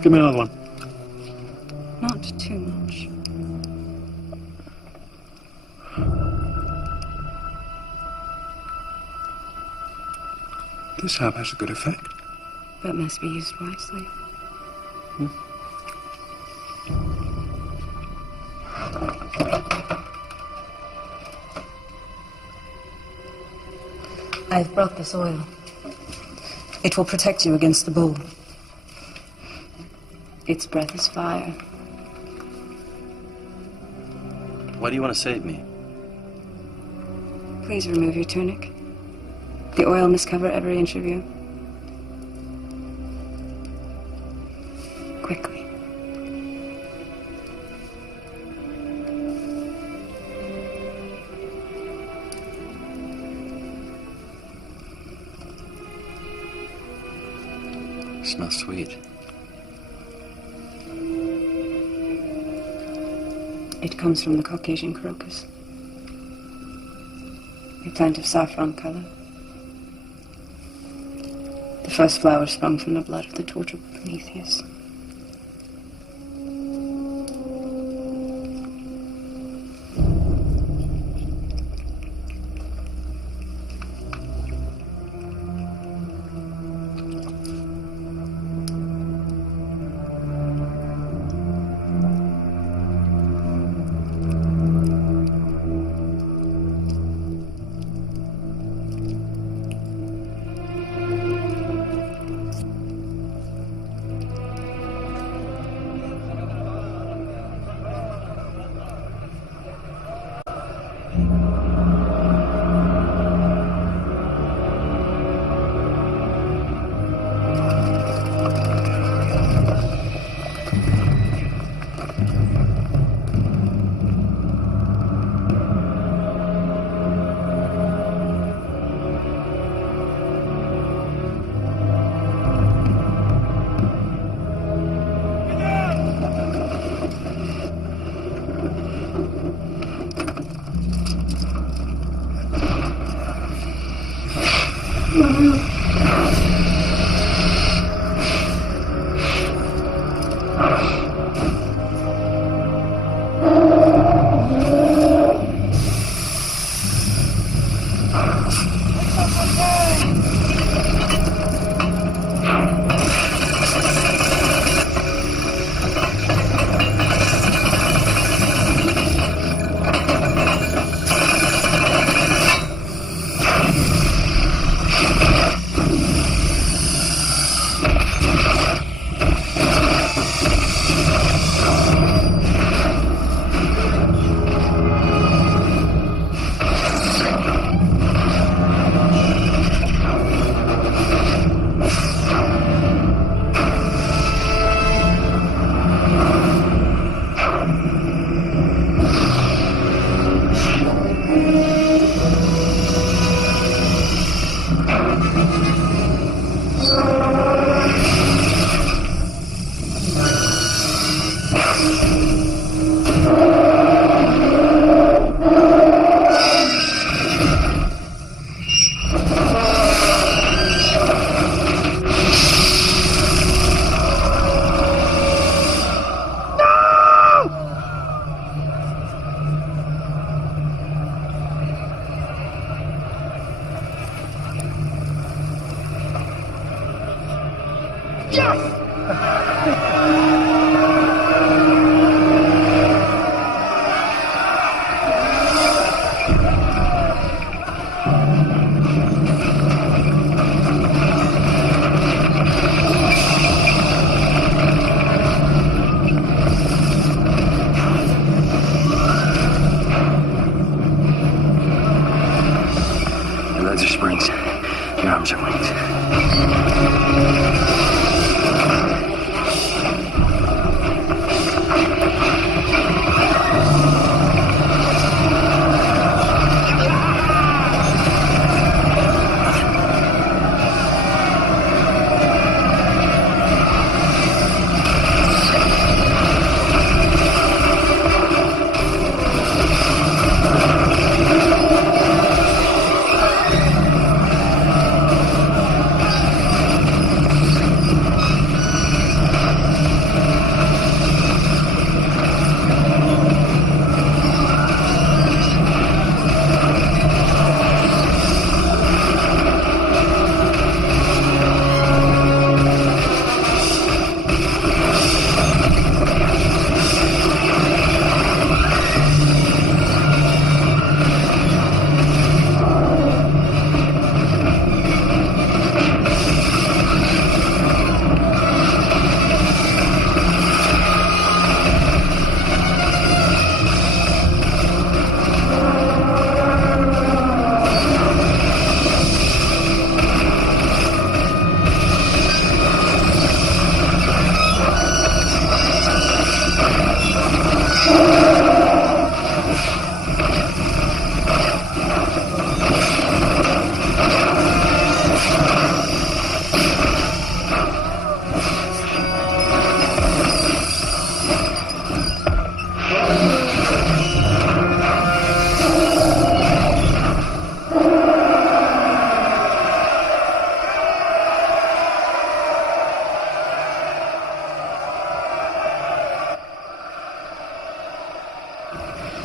Give me another one. Not too much. This herb has a good effect. But must be used wisely. I've brought this oil. It will protect you against the bull. Its breath is fire. Why do you want to save me? Please remove your tunic. The oil must cover every inch of you. Quickly. Smells sweet. It comes from the Caucasian crocus. A plant of saffron color. The first flower sprung from the blood of the tortured Prometheus.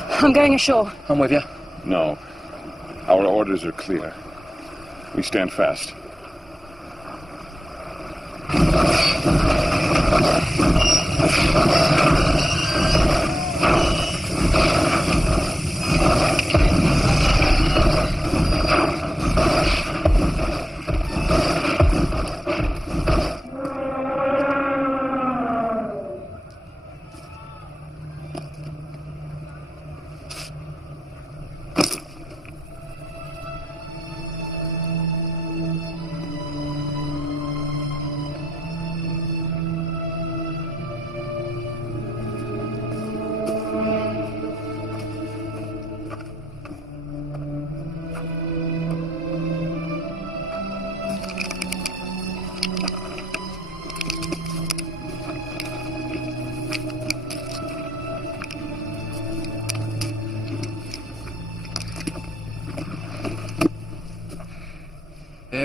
I'm going ashore. I'm with you. No. Our orders are clear. We stand fast.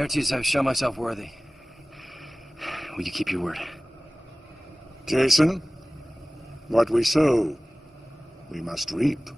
Laertes, I've shown myself worthy. Will you keep your word? Jason, what we sow, we must reap.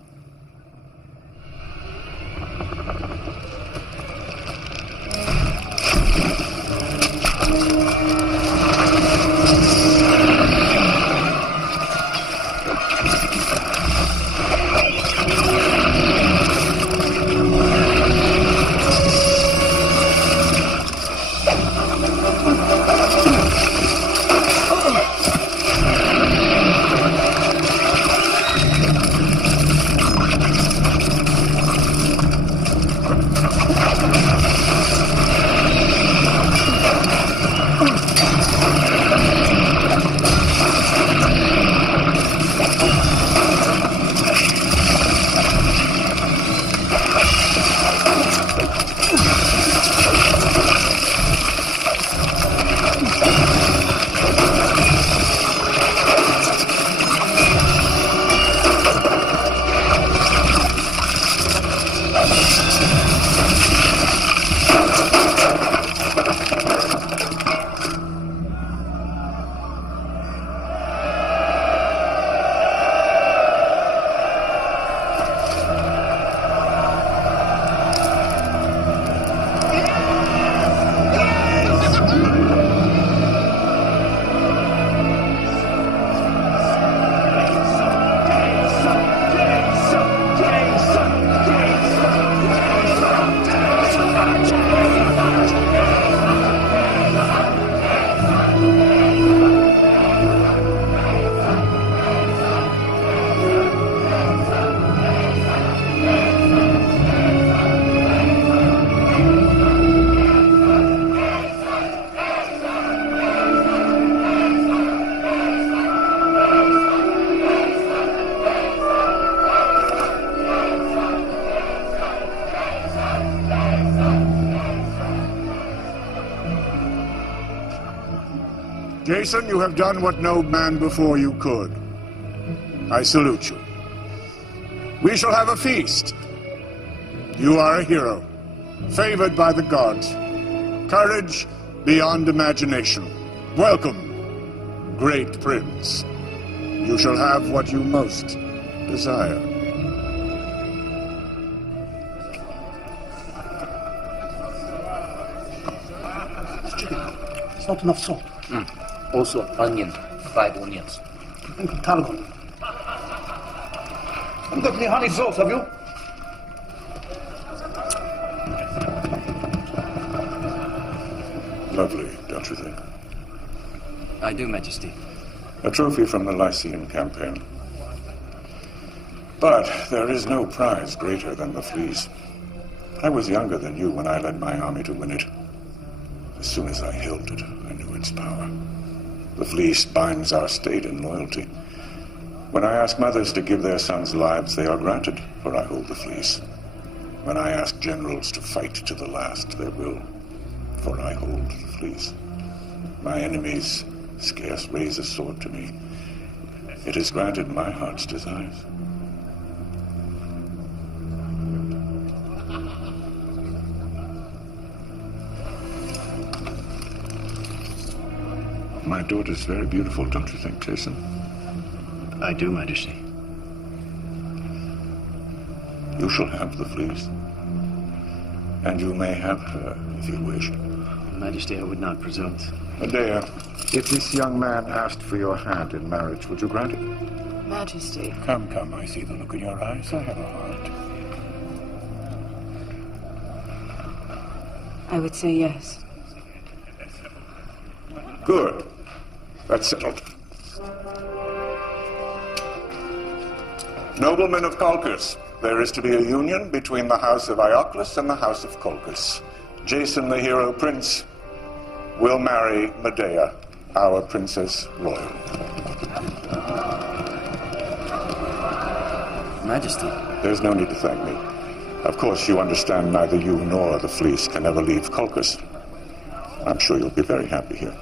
Jason, you have done what no man before you could. I salute you. We shall have a feast. You are a hero, favored by the gods. Courage beyond imagination. Welcome, great prince. You shall have what you most desire. It's not enough salt. Also, onion, 5 onions. Think of tarragon. Haven't got any honey sauce, have you? Lovely, don't you think? I do, Majesty. A trophy from the Lycian campaign. But there is no prize greater than the fleece. I was younger than you when I led my army to win it. As soon as I held it, I knew its power. The fleece binds our state in loyalty. When I ask mothers to give their sons lives, they are granted, for I hold the fleece. When I ask generals to fight to the last, they will, for I hold the fleece. My enemies scarce raise a sword to me. It has granted my heart's desires. My daughter's very beautiful, don't you think, Jason? I do, Majesty. You shall have the fleece. And you may have her, if you wish. Majesty, I would not presume. Medea, if this young man asked for your hand in marriage, would you grant it? Majesty. Come, come, I see the look in your eyes. I have a heart. I would say yes. Good. That's settled. Noblemen of Colchis, there is to be a union between the house of Ioclus and the house of Colchis. Jason, the hero prince, will marry Medea, our princess royal. Majesty. There's no need to thank me. Of course, you understand neither you nor the fleece can ever leave Colchis. I'm sure you'll be very happy here.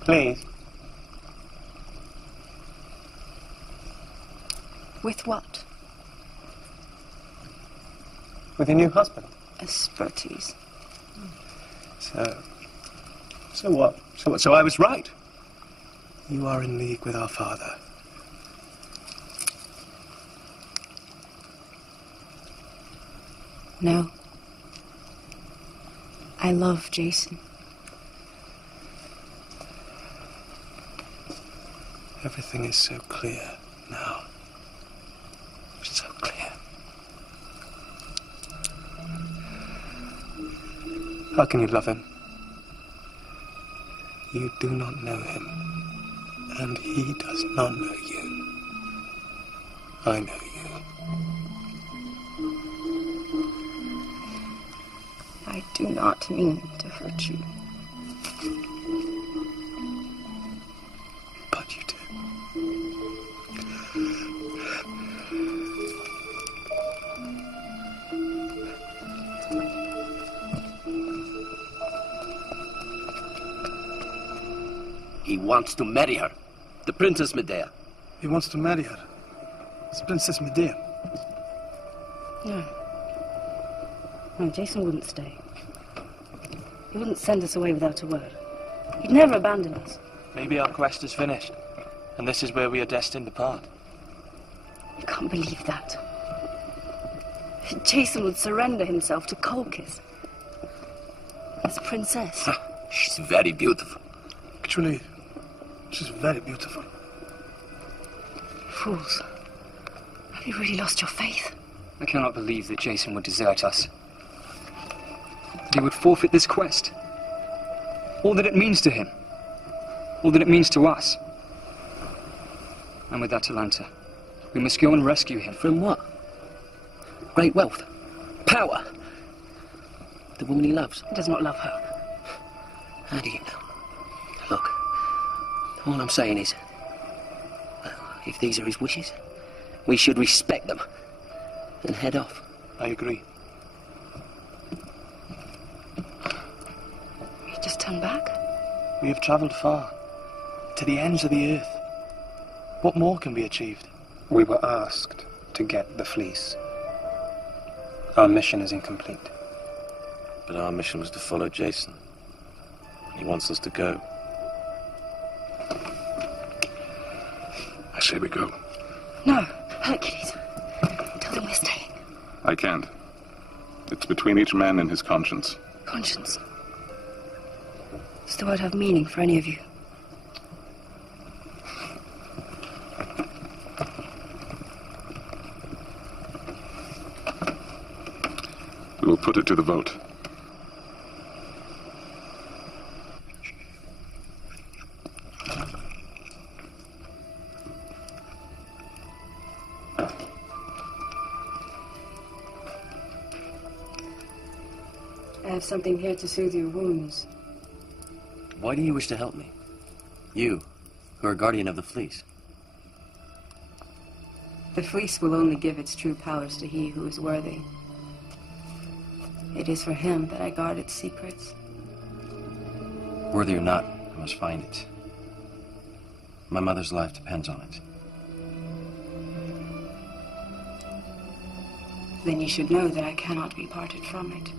Please. With what? With your new husband. Asperties. So what? So I was right. You are in league with our father. No. I love Jason. Everything is so clear now. So clear. How can you love him? You do not know him, and he does not know you. I know you. I do not mean to hurt you. But you do. He wants to marry her. The Princess Medea. He wants to marry her. It's Princess Medea. No. No, Jason wouldn't stay. He wouldn't send us away without a word. He'd never abandon us. Maybe our quest is finished, and this is where we are destined to part. You can't believe that. Jason would surrender himself to Colchis. As a princess. She's very beautiful. Actually, she's very beautiful. Fools. Have you really lost your faith? I cannot believe that Jason would desert us. That he would forfeit this quest. All that it means to him. All that it means to us. And with Atalanta, we must go and rescue him. From what? Great wealth? Power? The woman he loves? He does not love her. How do you know? Look, all I'm saying is, if these are his wishes, we should respect them and head off. I agree. You just turn back? We have travelled far, to the ends of the earth. What more can be achieved? We were asked to get the fleece. Our mission is incomplete. But our mission was to follow Jason. He wants us to go. I say we go. No, Hercules. Tell them we're staying. I can't. It's between each man and his conscience. Conscience. Does the word have meaning for any of you? We will put it to the vote. I have something here to soothe your wounds. Why do you wish to help me? You, who are guardian of the fleece. The fleece will only give its true powers to he who is worthy. It is for him that I guard its secrets. Worthy or not, I must find it. My mother's life depends on it. Then you should know that I cannot be parted from it.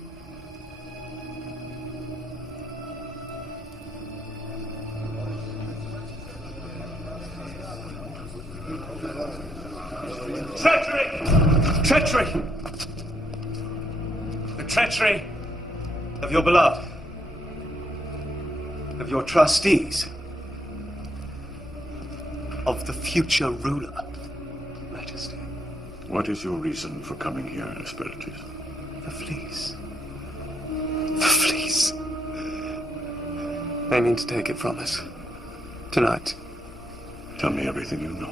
Treachery! Treachery! The treachery of your beloved, of your trustees, of the future ruler, Majesty. What is your reason for coming here, Hesperides? The fleece. The fleece. They mean to take it from us. Tonight. Tell me everything you know.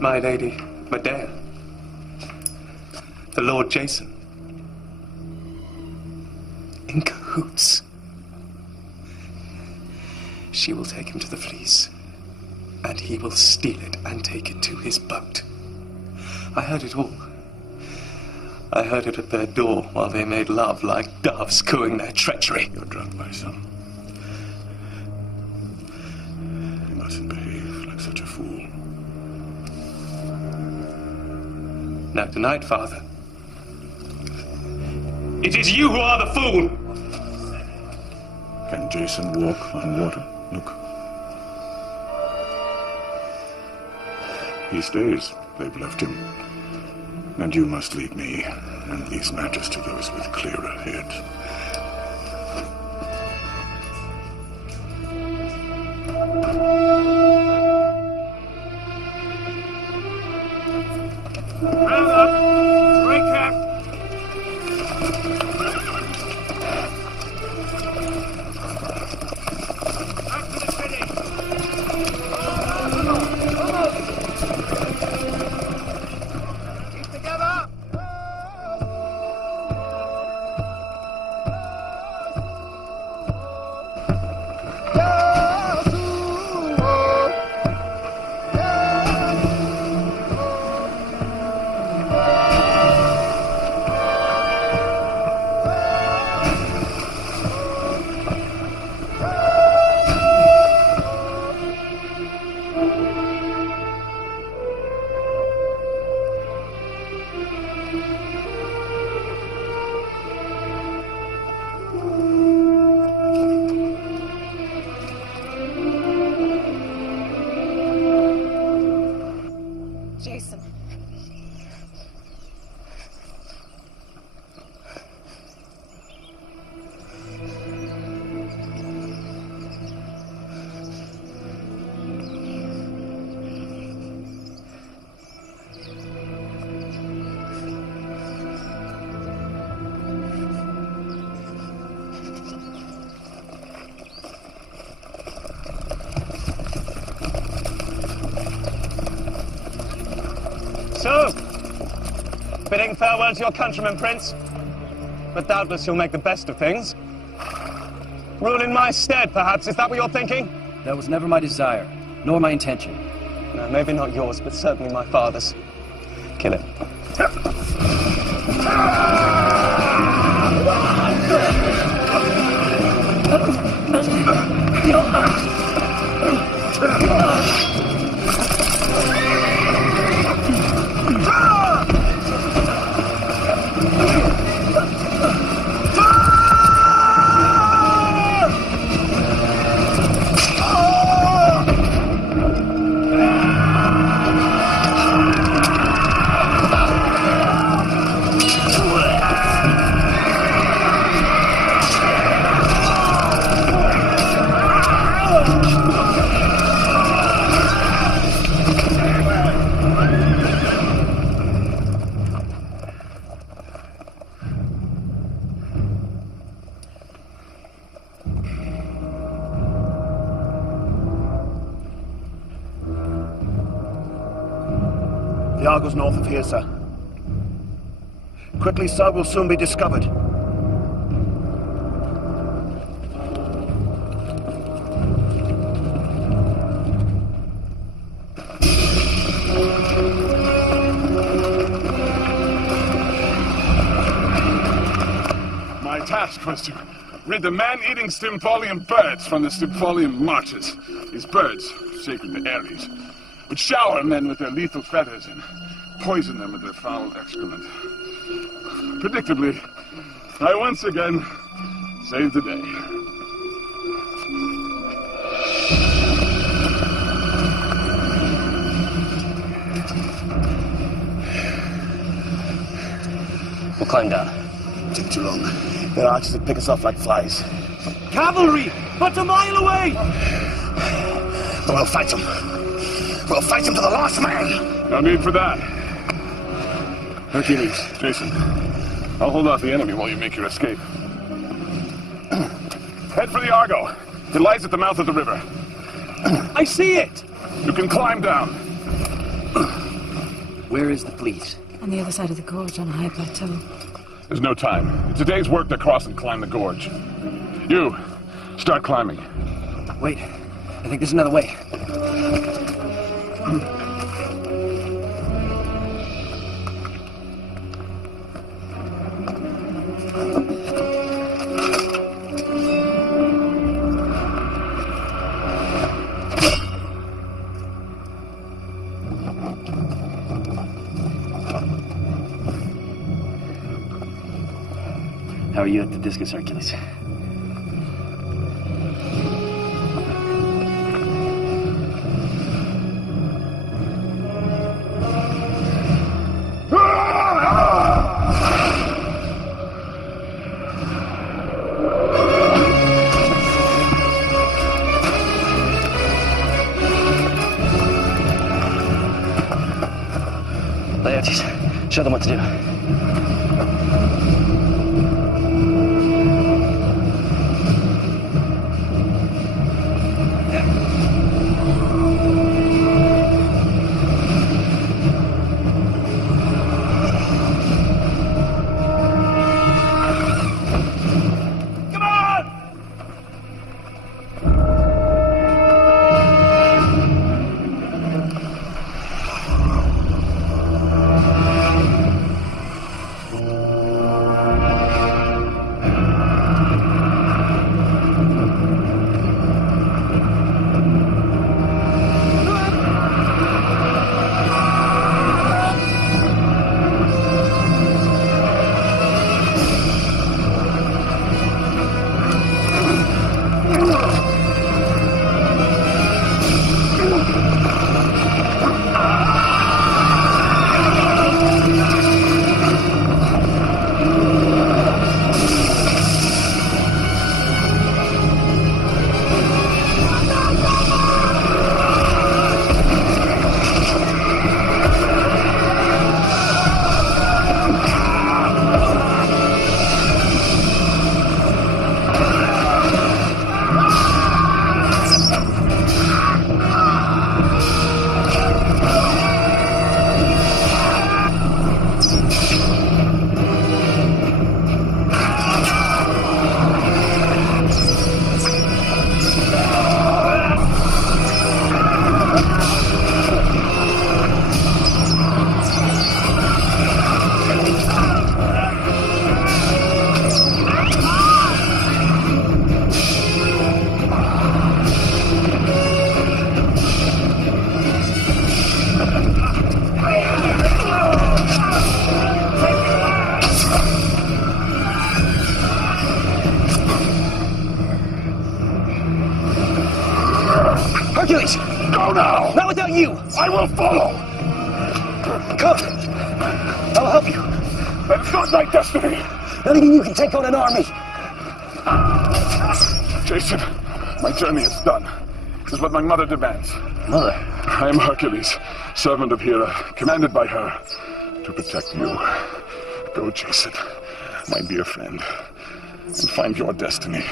My lady, Medea. The Lord Jason. In cahoots. She will take him to the fleece, and he will steal it and take it to his boat. I heard it all. I heard it at their door while they made love like doves cooing their treachery. You're drunk, my son. You mustn't behave like such a fool. Now tonight, Father, it is you who are the fool! Can Jason walk on water? Look. He stays. They've left him. And you must lead me and these matters to those with clearer heads. So, bidding farewell to your countrymen, Prince. But doubtless you'll make the best of things. Rule in my stead, perhaps. Is that what you're thinking? That was never my desire, nor my intention. No, maybe not yours, but certainly my father's. Kill him. The Argos north of here, sir. Quickly, sir, we'll soon be discovered. My task was to rid the man-eating Stymphalian birds from the Stymphalian marches. These birds, sacred to Ares, would shower men with their lethal feathers and poison them with their foul excrement. Predictably, I once again saved the day. We'll climb down. Take too long. Their archers will pick us off like flies. Cavalry! But a mile away! But we'll fight them. We'll fight them to the last man! No need for that. Hercules. Jason, I'll hold off the enemy while you make your escape. Head for the Argo. It lies at the mouth of the river. I see it! You can climb down. Where is the fleece? On the other side of the gorge, on a high plateau. There's no time. It's a day's work to cross and climb the gorge. You, start climbing. Wait, I think there's another way. How are you at the discus, Hercules? Laertes, show them what to do. Hercules! Go now! Not without you! I will follow! Come! I will help you! That is not my destiny! Not even you can take on an army! Jason, my journey is done. This is what my mother demands. Mother? I am Hercules, servant of Hera, commanded by her to protect you. Go, Jason, my dear friend, and find your destiny.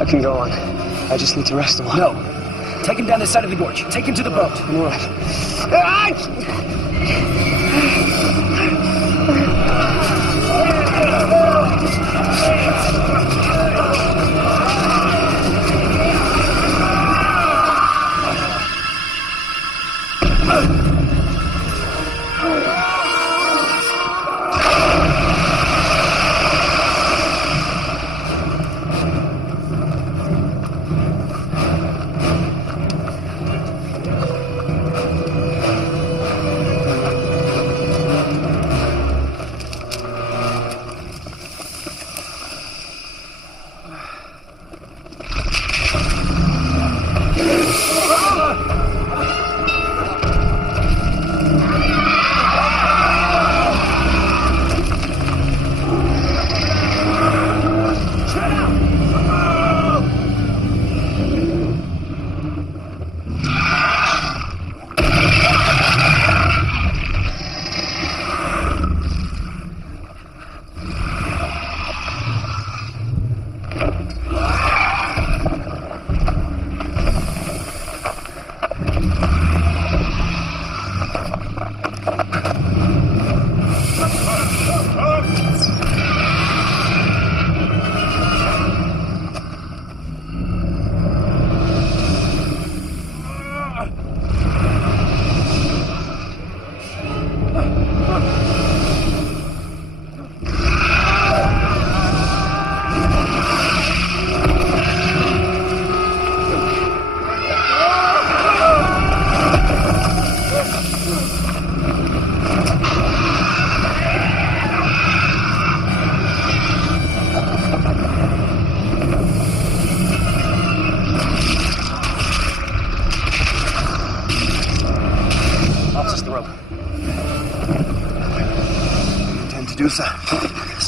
I can go on. I just need to rest a while. No. Take him down the side of the gorge. Take him to the boat. All right.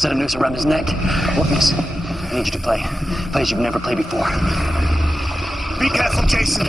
Set a noose around his neck. What noose? I need you to play. Play as you've never played before. Be careful, Jason.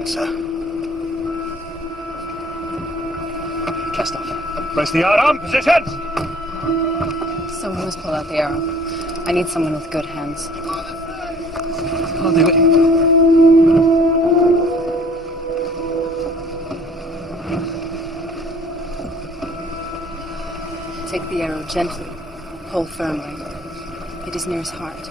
answer. Cast off. Press the arm. Positions! Someone must pull out the arrow. I need someone with good hands. I'll do it. Take the arrow gently. Hold firmly. It is near his heart.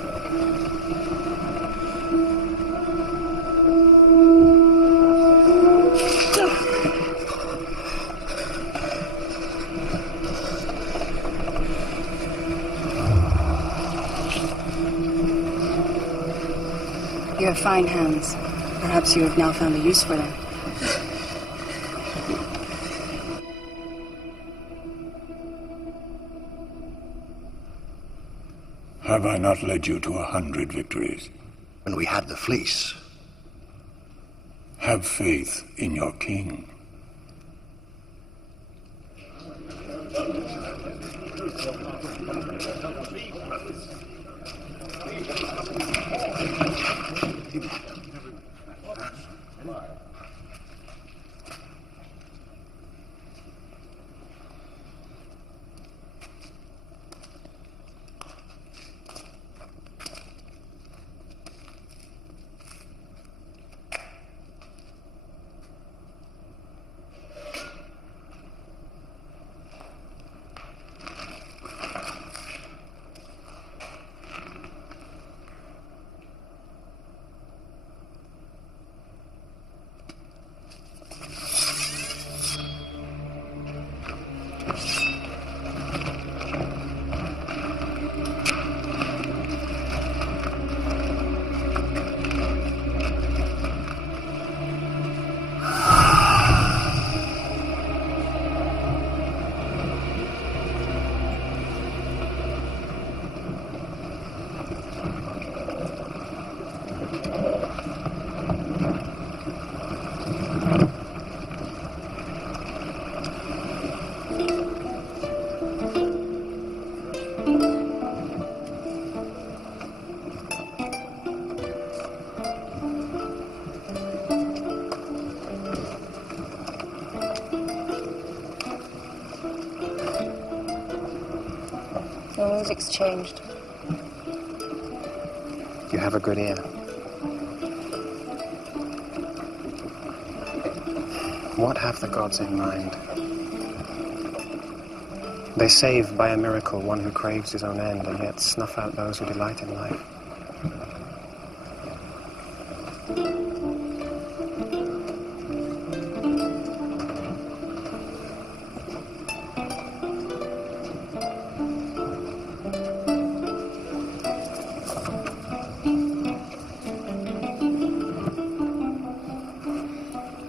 You have fine hands. Perhaps you have now found a use for them. Have I not led you to 100 victories? When we had the fleece. Have faith in your king. The music's changed. You have a good ear. What have the gods in mind? They save by a miracle one who craves his own end, and yet snuff out those who delight in life.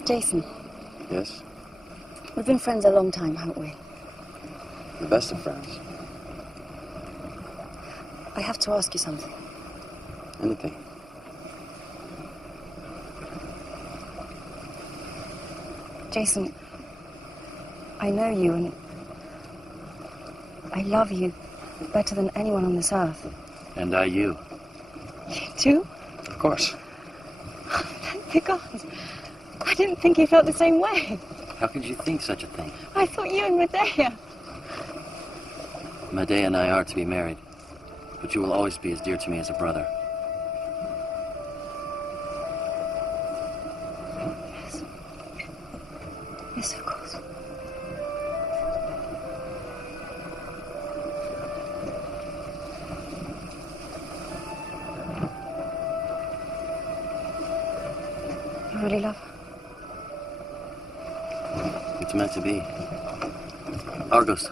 Jason, Yes? we've been friends a long time, haven't we? The best of friends. I have to ask you something. Anything. Jason, I know you and I love you better than anyone on this earth. And I you. You too? Of course. Thank the gods. I didn't think you felt the same way. How could you think such a thing? I thought you and Medea. Medea and I are to be married, but you will always be as dear to me as a brother. Yes. Yes, of course. You really love her? It's meant to be. Argos.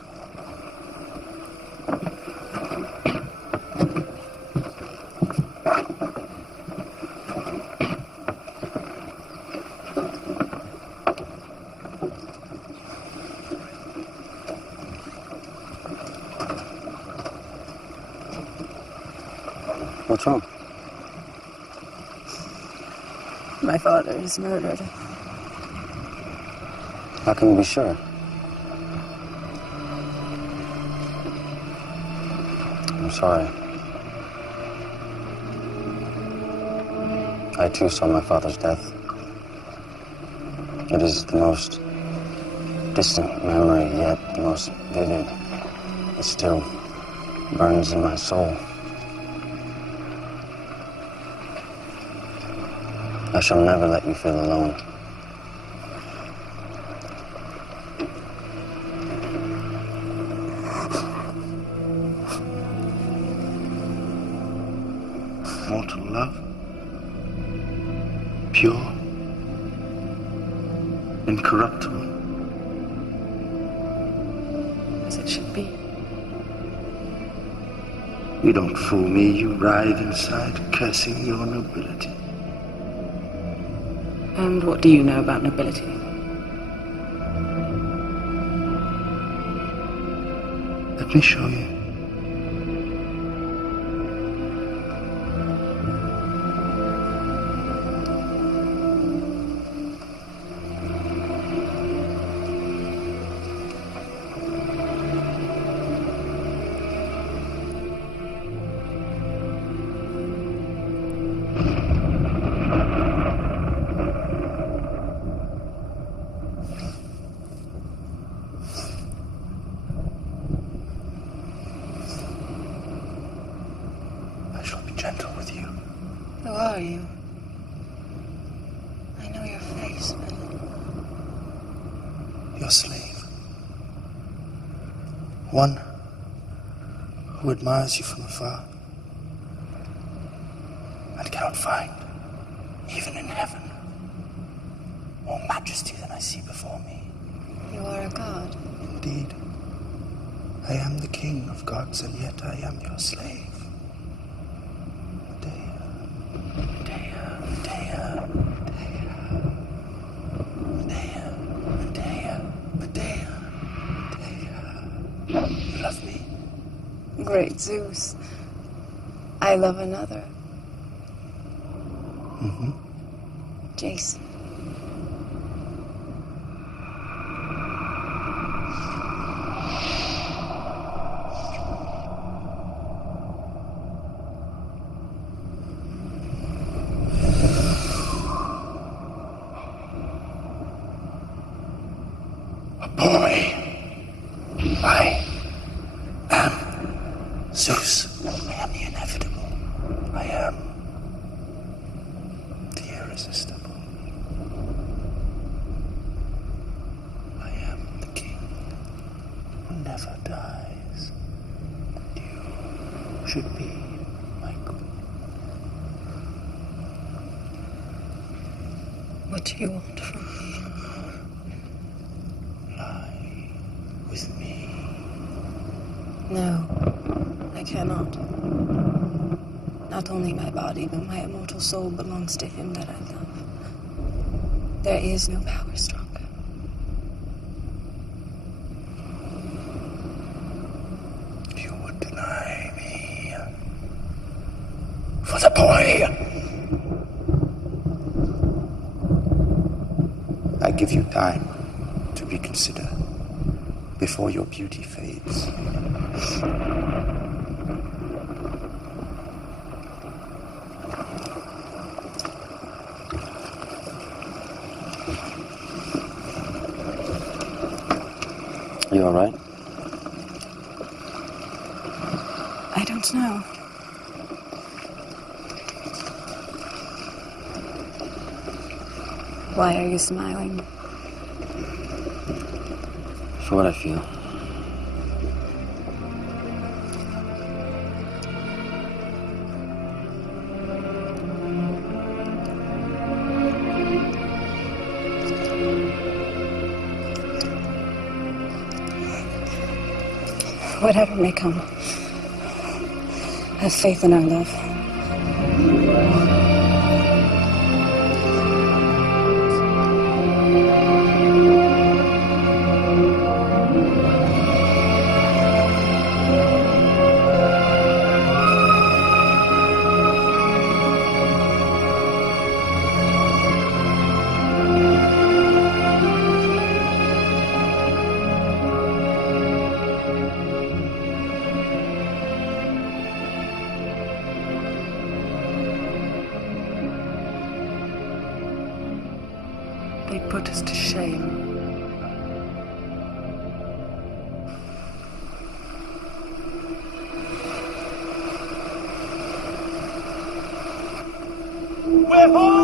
What's wrong? My father is murdered. How can we be sure? I'm sorry. I too saw my father's death. It is the most distant memory, yet the most vivid. It still burns in my soul. I shall never let you feel alone. Mortal love, pure, incorruptible. As it should be. You don't fool me, you writhe inside, cursing your nobility. And what do you know about nobility? Let me show you. Gentle with you. Who are you? I know your face, but... Your slave. One who admires you from afar and cannot find, even in heaven, more majesty than I see before me. You are a god. Indeed. I am the king of gods, and yet I am your slave. You love me? Great Zeus. I love another. Mm-hmm. Jason. A boy. I am Zeus. I am the inevitable. I am the irresistible. I am the king who never dies. And you should be my queen. What do you want from me? Lie with me. No, I cannot. Not only my body, but my immortal soul belongs to him that I love. There is no power stronger. You would deny me for the boy. I give you time to reconsider before your beauty fades. You all right? I don't know. Why are you smiling? For what I feel. Whatever may come, have faith in our love. already put us to shame. We're home!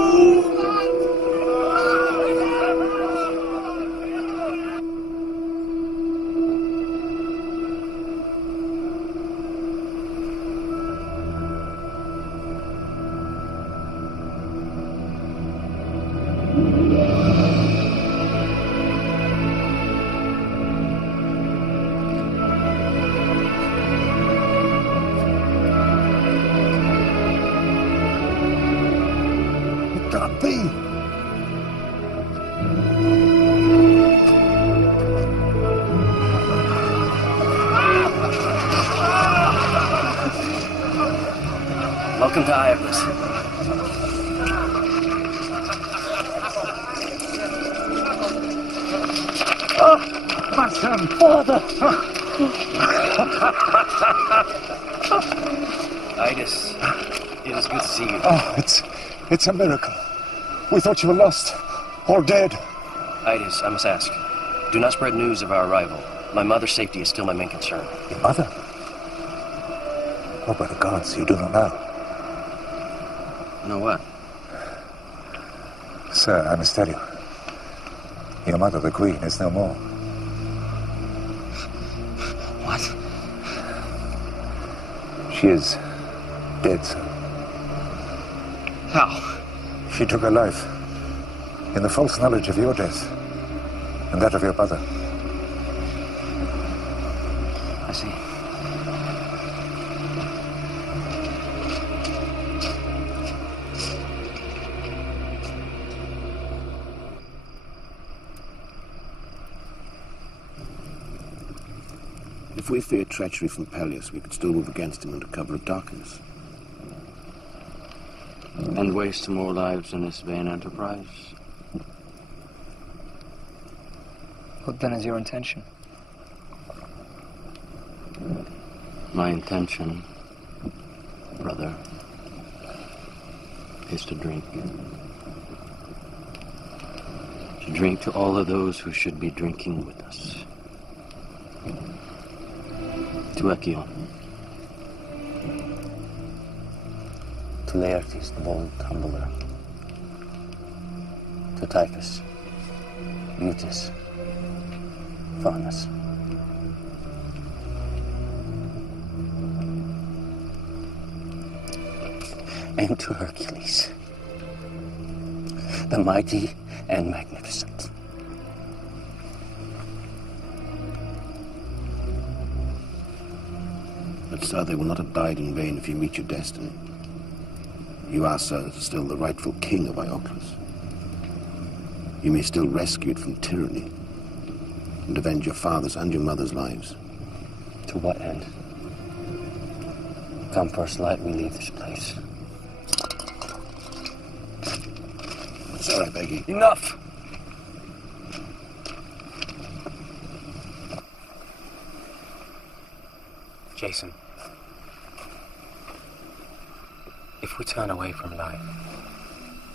Welcome to Iapus. Oh, my son, father! Idas, it is good to see you. Oh, it's a miracle. We thought you were lost, or dead. Idas, I must ask, do not spread news of our arrival. My mother's safety is still my main concern. Your mother? Oh, by the gods, you do not know. Know what? Sir, I must tell you. Your mother, the Queen, is no more. What? She is dead, sir. How? She took her life in the false knowledge of your death and that of your brother. I see. If we feared treachery from Peleus, we could still move against him under cover of darkness. And waste more lives in this vain enterprise. What then is your intention? My intention, brother, is to drink. To drink to all of those who should be drinking with us. To Hᴑ. To Laertes, the bold tumbler. To Typhus, Eutis, Faunus. And to Hercules, the mighty and magnificent. But, sir, they will not have died in vain if you meet your destiny. You are, sir, still the rightful king of Iolcus. You may still rescue it from tyranny and avenge your father's and your mother's lives. To what end? Come first light, we leave this place. Sir, I beg you. Enough! Jason, if we turn away from life,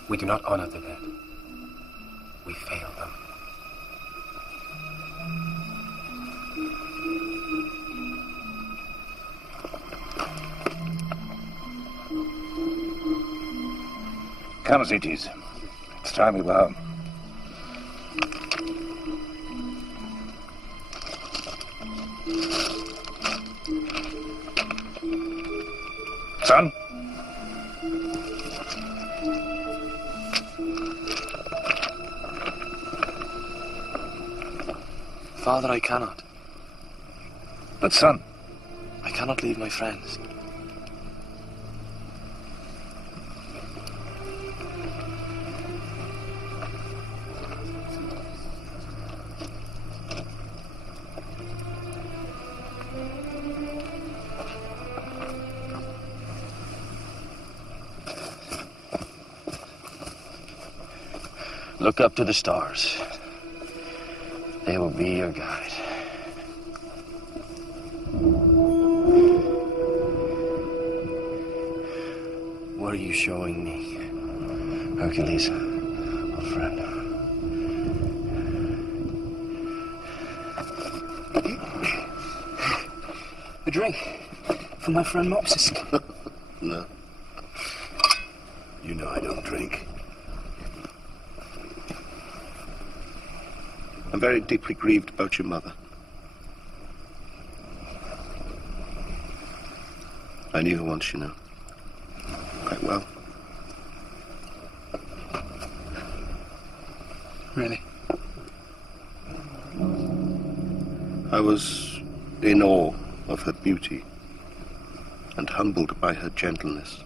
we do not honor the dead. We fail them. Come, Zetes. It's time we were home. Son? Father, I cannot. But son? I cannot leave my friends. Look up to the stars. They will be your guide. What are you showing me, Hercules, old friend? A drink for my friend Mopsus. No. You know I don't drink. I'm very deeply grieved about your mother. I knew her once, you know. Quite well. Really? I was in awe of her beauty and humbled by her gentleness.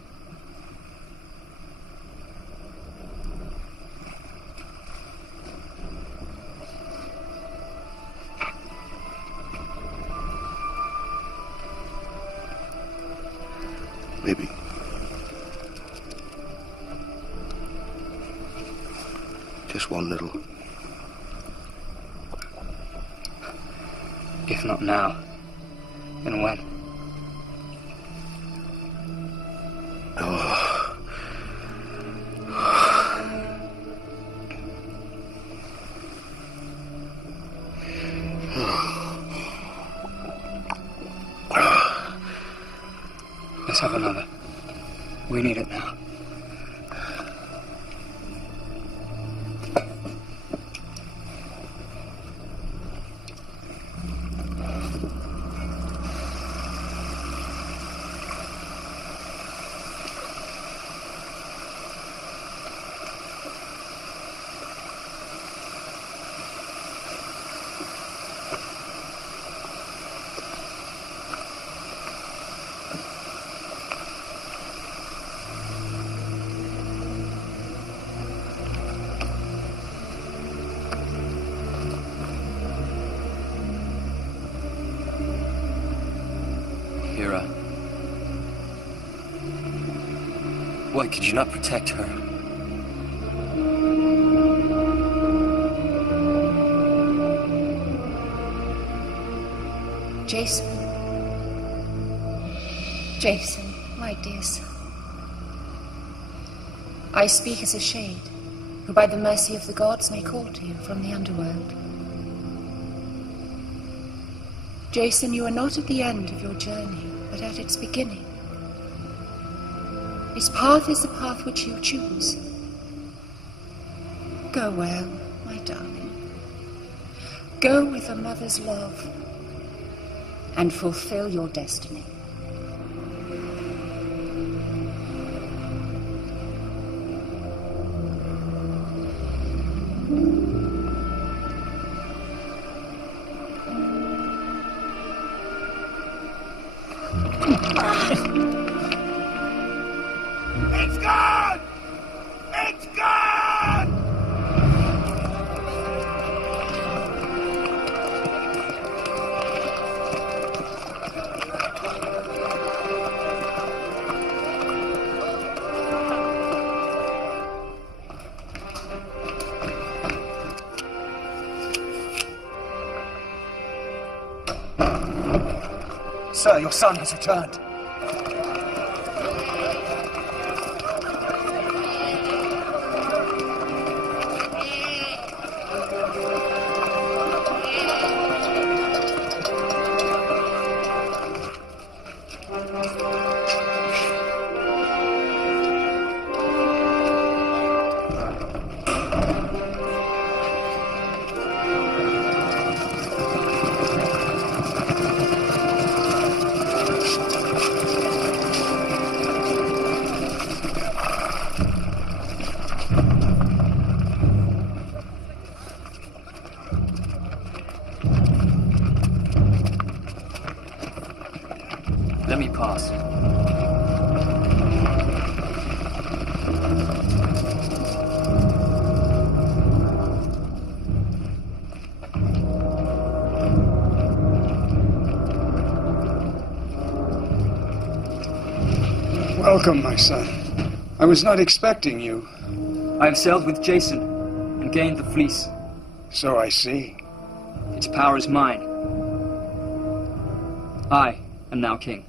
Maybe. Just one little. If not now, then when? Oh. Let's have another. We need it now. Why could you not protect her? Jason. Jason, my dear son. I speak as a shade, who by the mercy of the gods may call to you from the underworld. Jason, you are not at the end of your journey, but at its beginning. This path is the path which you choose. Go well, my darling. Go with a mother's love and fulfill your destiny. It's gone! It's gone! Sir, your son has returned. Let me pass. Welcome, my son. I was not expecting you. I have sailed with Jason and gained the fleece. So I see. Its power is mine. I am now king.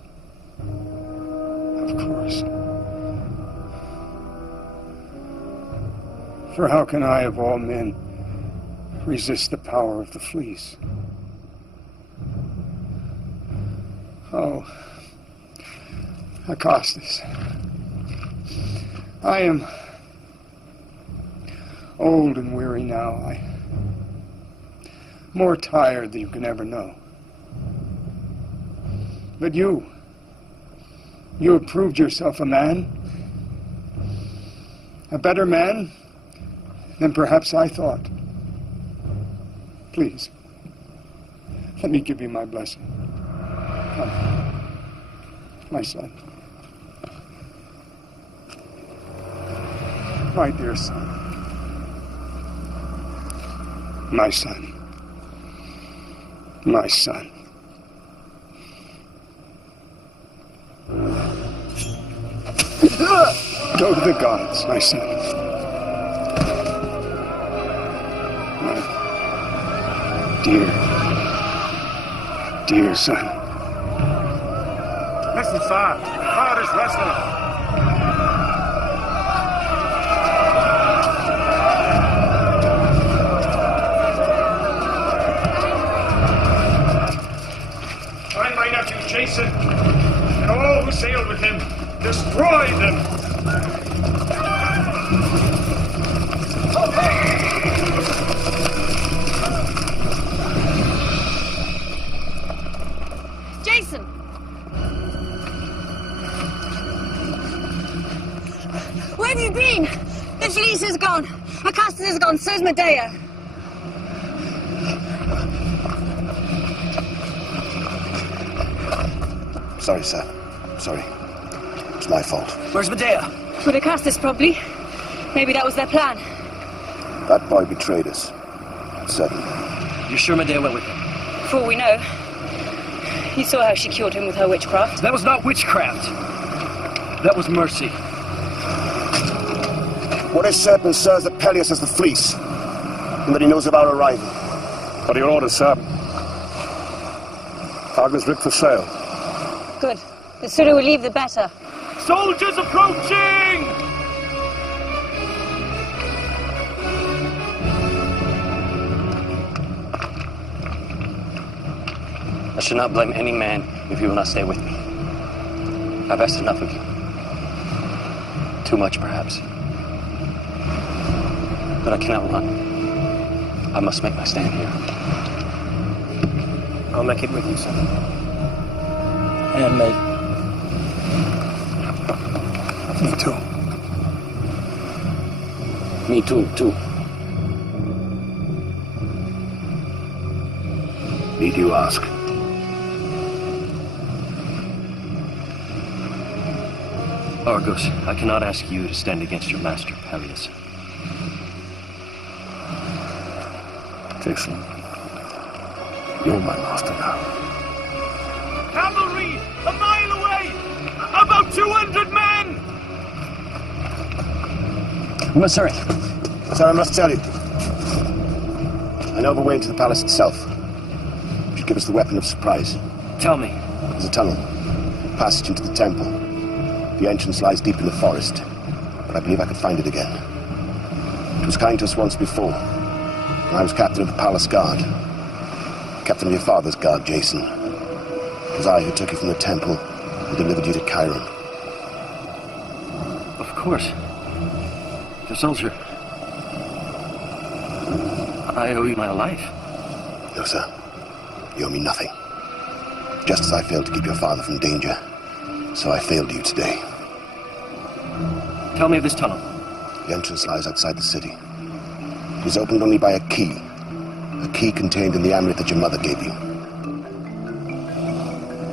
Of course. For how can I, of all men, resist the power of the fleece? Oh, Acastus, I am old and weary now. I'm more tired than you can ever know. But you have proved yourself a man, a better man than perhaps I thought. Please, let me give you my blessing. Come, my son. My dear son. My son. My son. Go to the gods, my son. My dear son. Listen, sir. Father's wrestling. Find my nephew Jason, and all who sailed with him. Destroy them! Jason! Where have you been? The fleece is gone. Acastus is gone. So's Medea. Sorry, sir. Sorry. It's my fault. Where's Medea? With Acastus, probably. Maybe that was their plan. That boy betrayed us. Suddenly. You're sure Medea went with him? For all we know. You saw how she cured him with her witchcraft. That was not witchcraft. That was mercy. What is certain, sir, is that Peleus has the fleece, and that he knows of our arrival. What are your orders, sir? Cargo's rigged for sail. Good. The sooner we leave, the better. Soldiers approaching! I should not blame any man if you will not stay with me. I've asked enough of you. Too much, perhaps. But I cannot run. I must make my stand here. I'll make it with you, son. And me. Me too. Me too. Need you ask? Argos, I cannot ask you to stand against your master, Peleus. Jason, you're my master now. Cavalry! A mile away! About 200 men! Sorry, I must tell you. I know the way into the palace itself. You should give us the weapon of surprise. Tell me. There's a tunnel. Passage into the temple. The entrance lies deep in the forest. But I believe I could find it again. It was kind to us once before. I was captain of the palace guard. Captain of your father's guard, Jason. It was I who took you from the temple and delivered you to Chiron. Of course. The soldier. I owe you my life. No, sir. You owe me nothing. Just as I failed to keep your father from danger, so I failed you today. Tell me of this tunnel. The entrance lies outside the city. It is opened only by a key contained in the amulet that your mother gave you.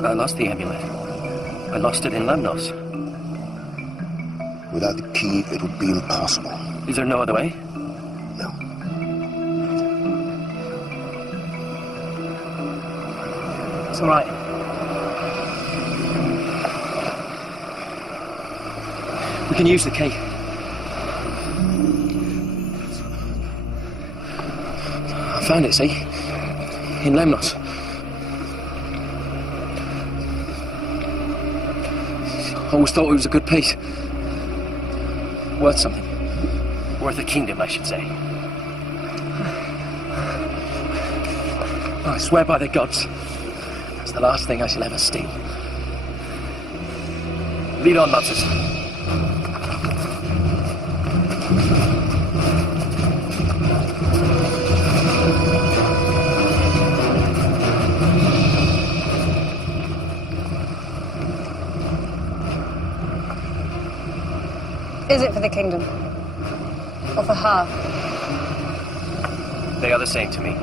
I lost the amulet. I lost it in Lemnos. Without the key, it would be impossible. Is there no other way? No. It's all right. We can use the key. I found it, see? In Lemnos. Always thought it was a good piece. Worth something. Worth a kingdom, I should say. I swear by the gods, the last thing I shall ever steal. Lead on, Moses. Is it for the kingdom? Or for her? They are the same to me.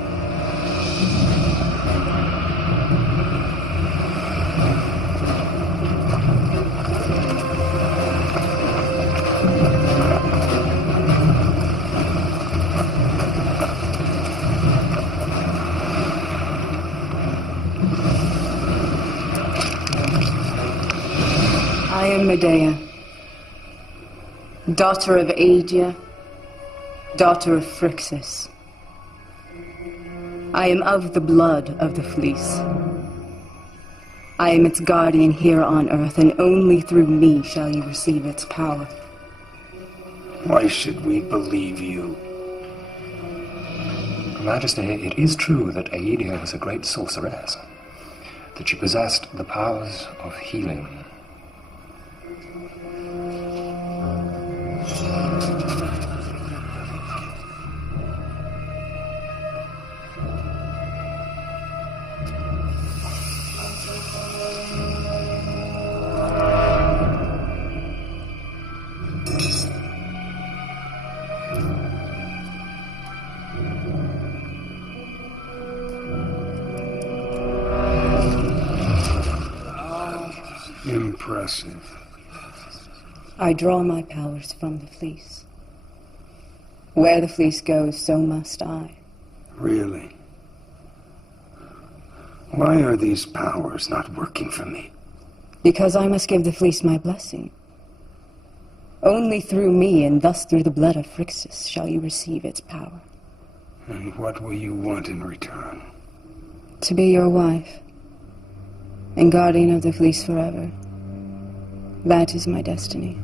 I am Medea, daughter of Aedia, daughter of Phrixus. I am of the blood of the fleece. I am its guardian here on earth, and only through me shall you receive its power. Why should we believe you? Majesty, it is true that Aedia was a great sorceress, that she possessed the powers of healing. Impressive. I draw my powers from the fleece. Where the fleece goes, so must I. Really? Why are these powers not working for me? Because I must give the fleece my blessing. Only through me, and thus through the blood of Phrixus, shall you receive its power. And what will you want in return? To be your wife, and guardian of the fleece forever. That is my destiny.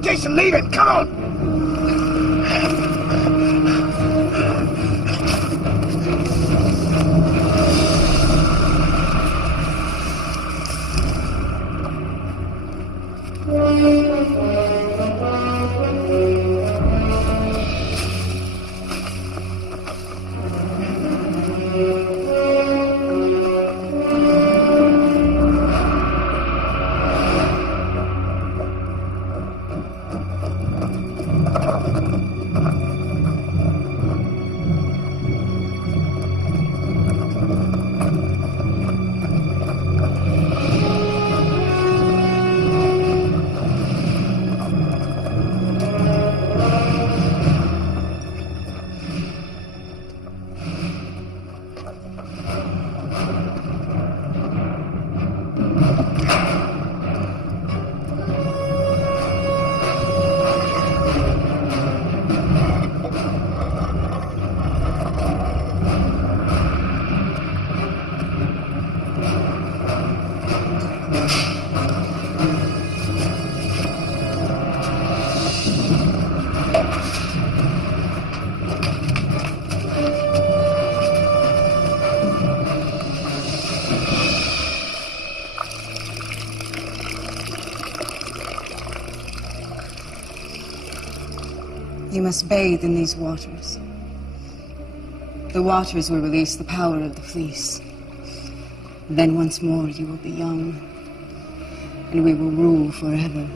Jason, lead it! Come on! must bathe in these waters. The waters will release the power of the fleece. Then once more you will be young, and we will rule forever.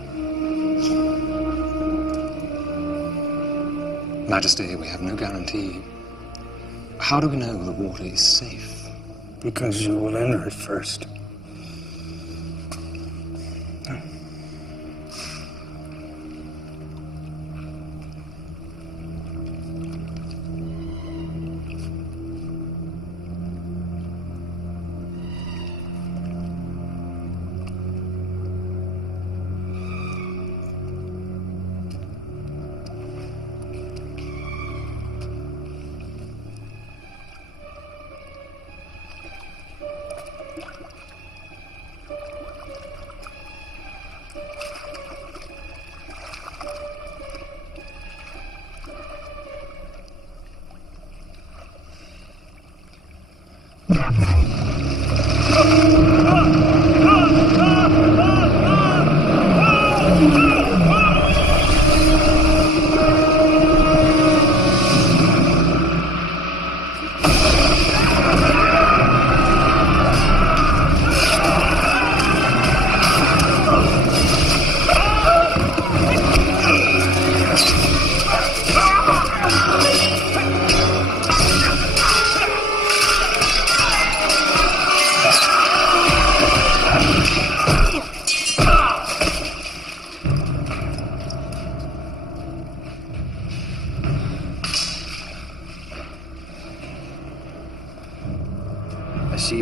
Majesty, we have no guarantee. How do we know the water is safe? Because you will enter it first.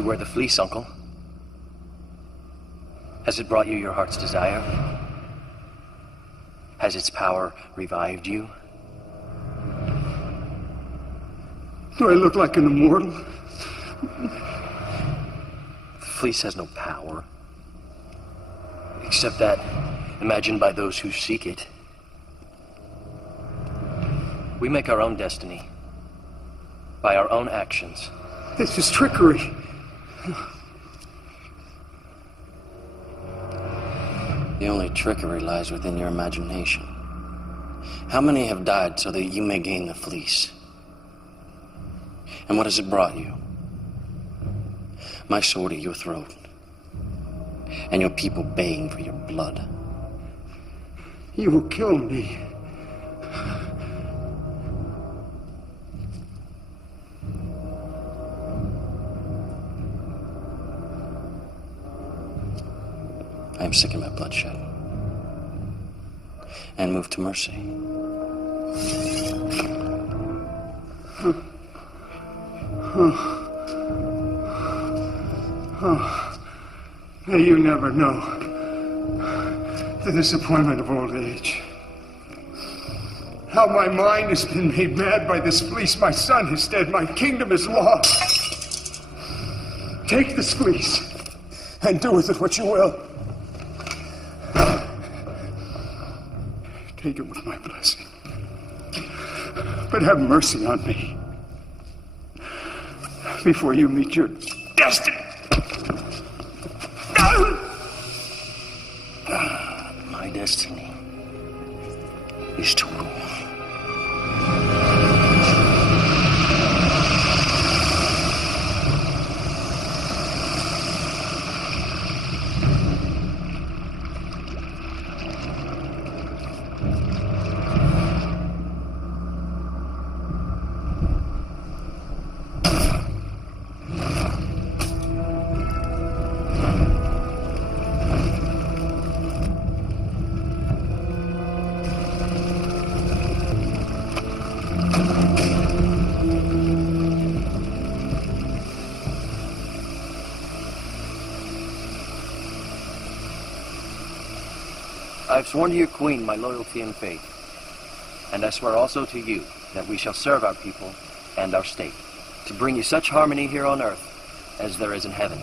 Where the fleece, Uncle? Has it brought you your heart's desire? Has its power revived you? Do I look like an immortal? The fleece has no power, except that imagined by those who seek it. We make our own destiny by our own actions. This is trickery. The only trickery lies within your imagination. How many have died so that you may gain the fleece? And what has it brought you? My sword at your throat, and your people baying for your blood. You will kill me. I am sick of my bloodshed, and moved to mercy. May you never know the disappointment of old age. How my mind has been made mad by this fleece. My son is dead. My kingdom is lost. Take this fleece and do with it what you will. Take it with my blessing. But have mercy on me before you meet your destiny. My destiny is to rule. I've sworn to your queen my loyalty and faith, and I swear also to you that we shall serve our people and our state, to bring you such harmony here on earth as there is in heaven.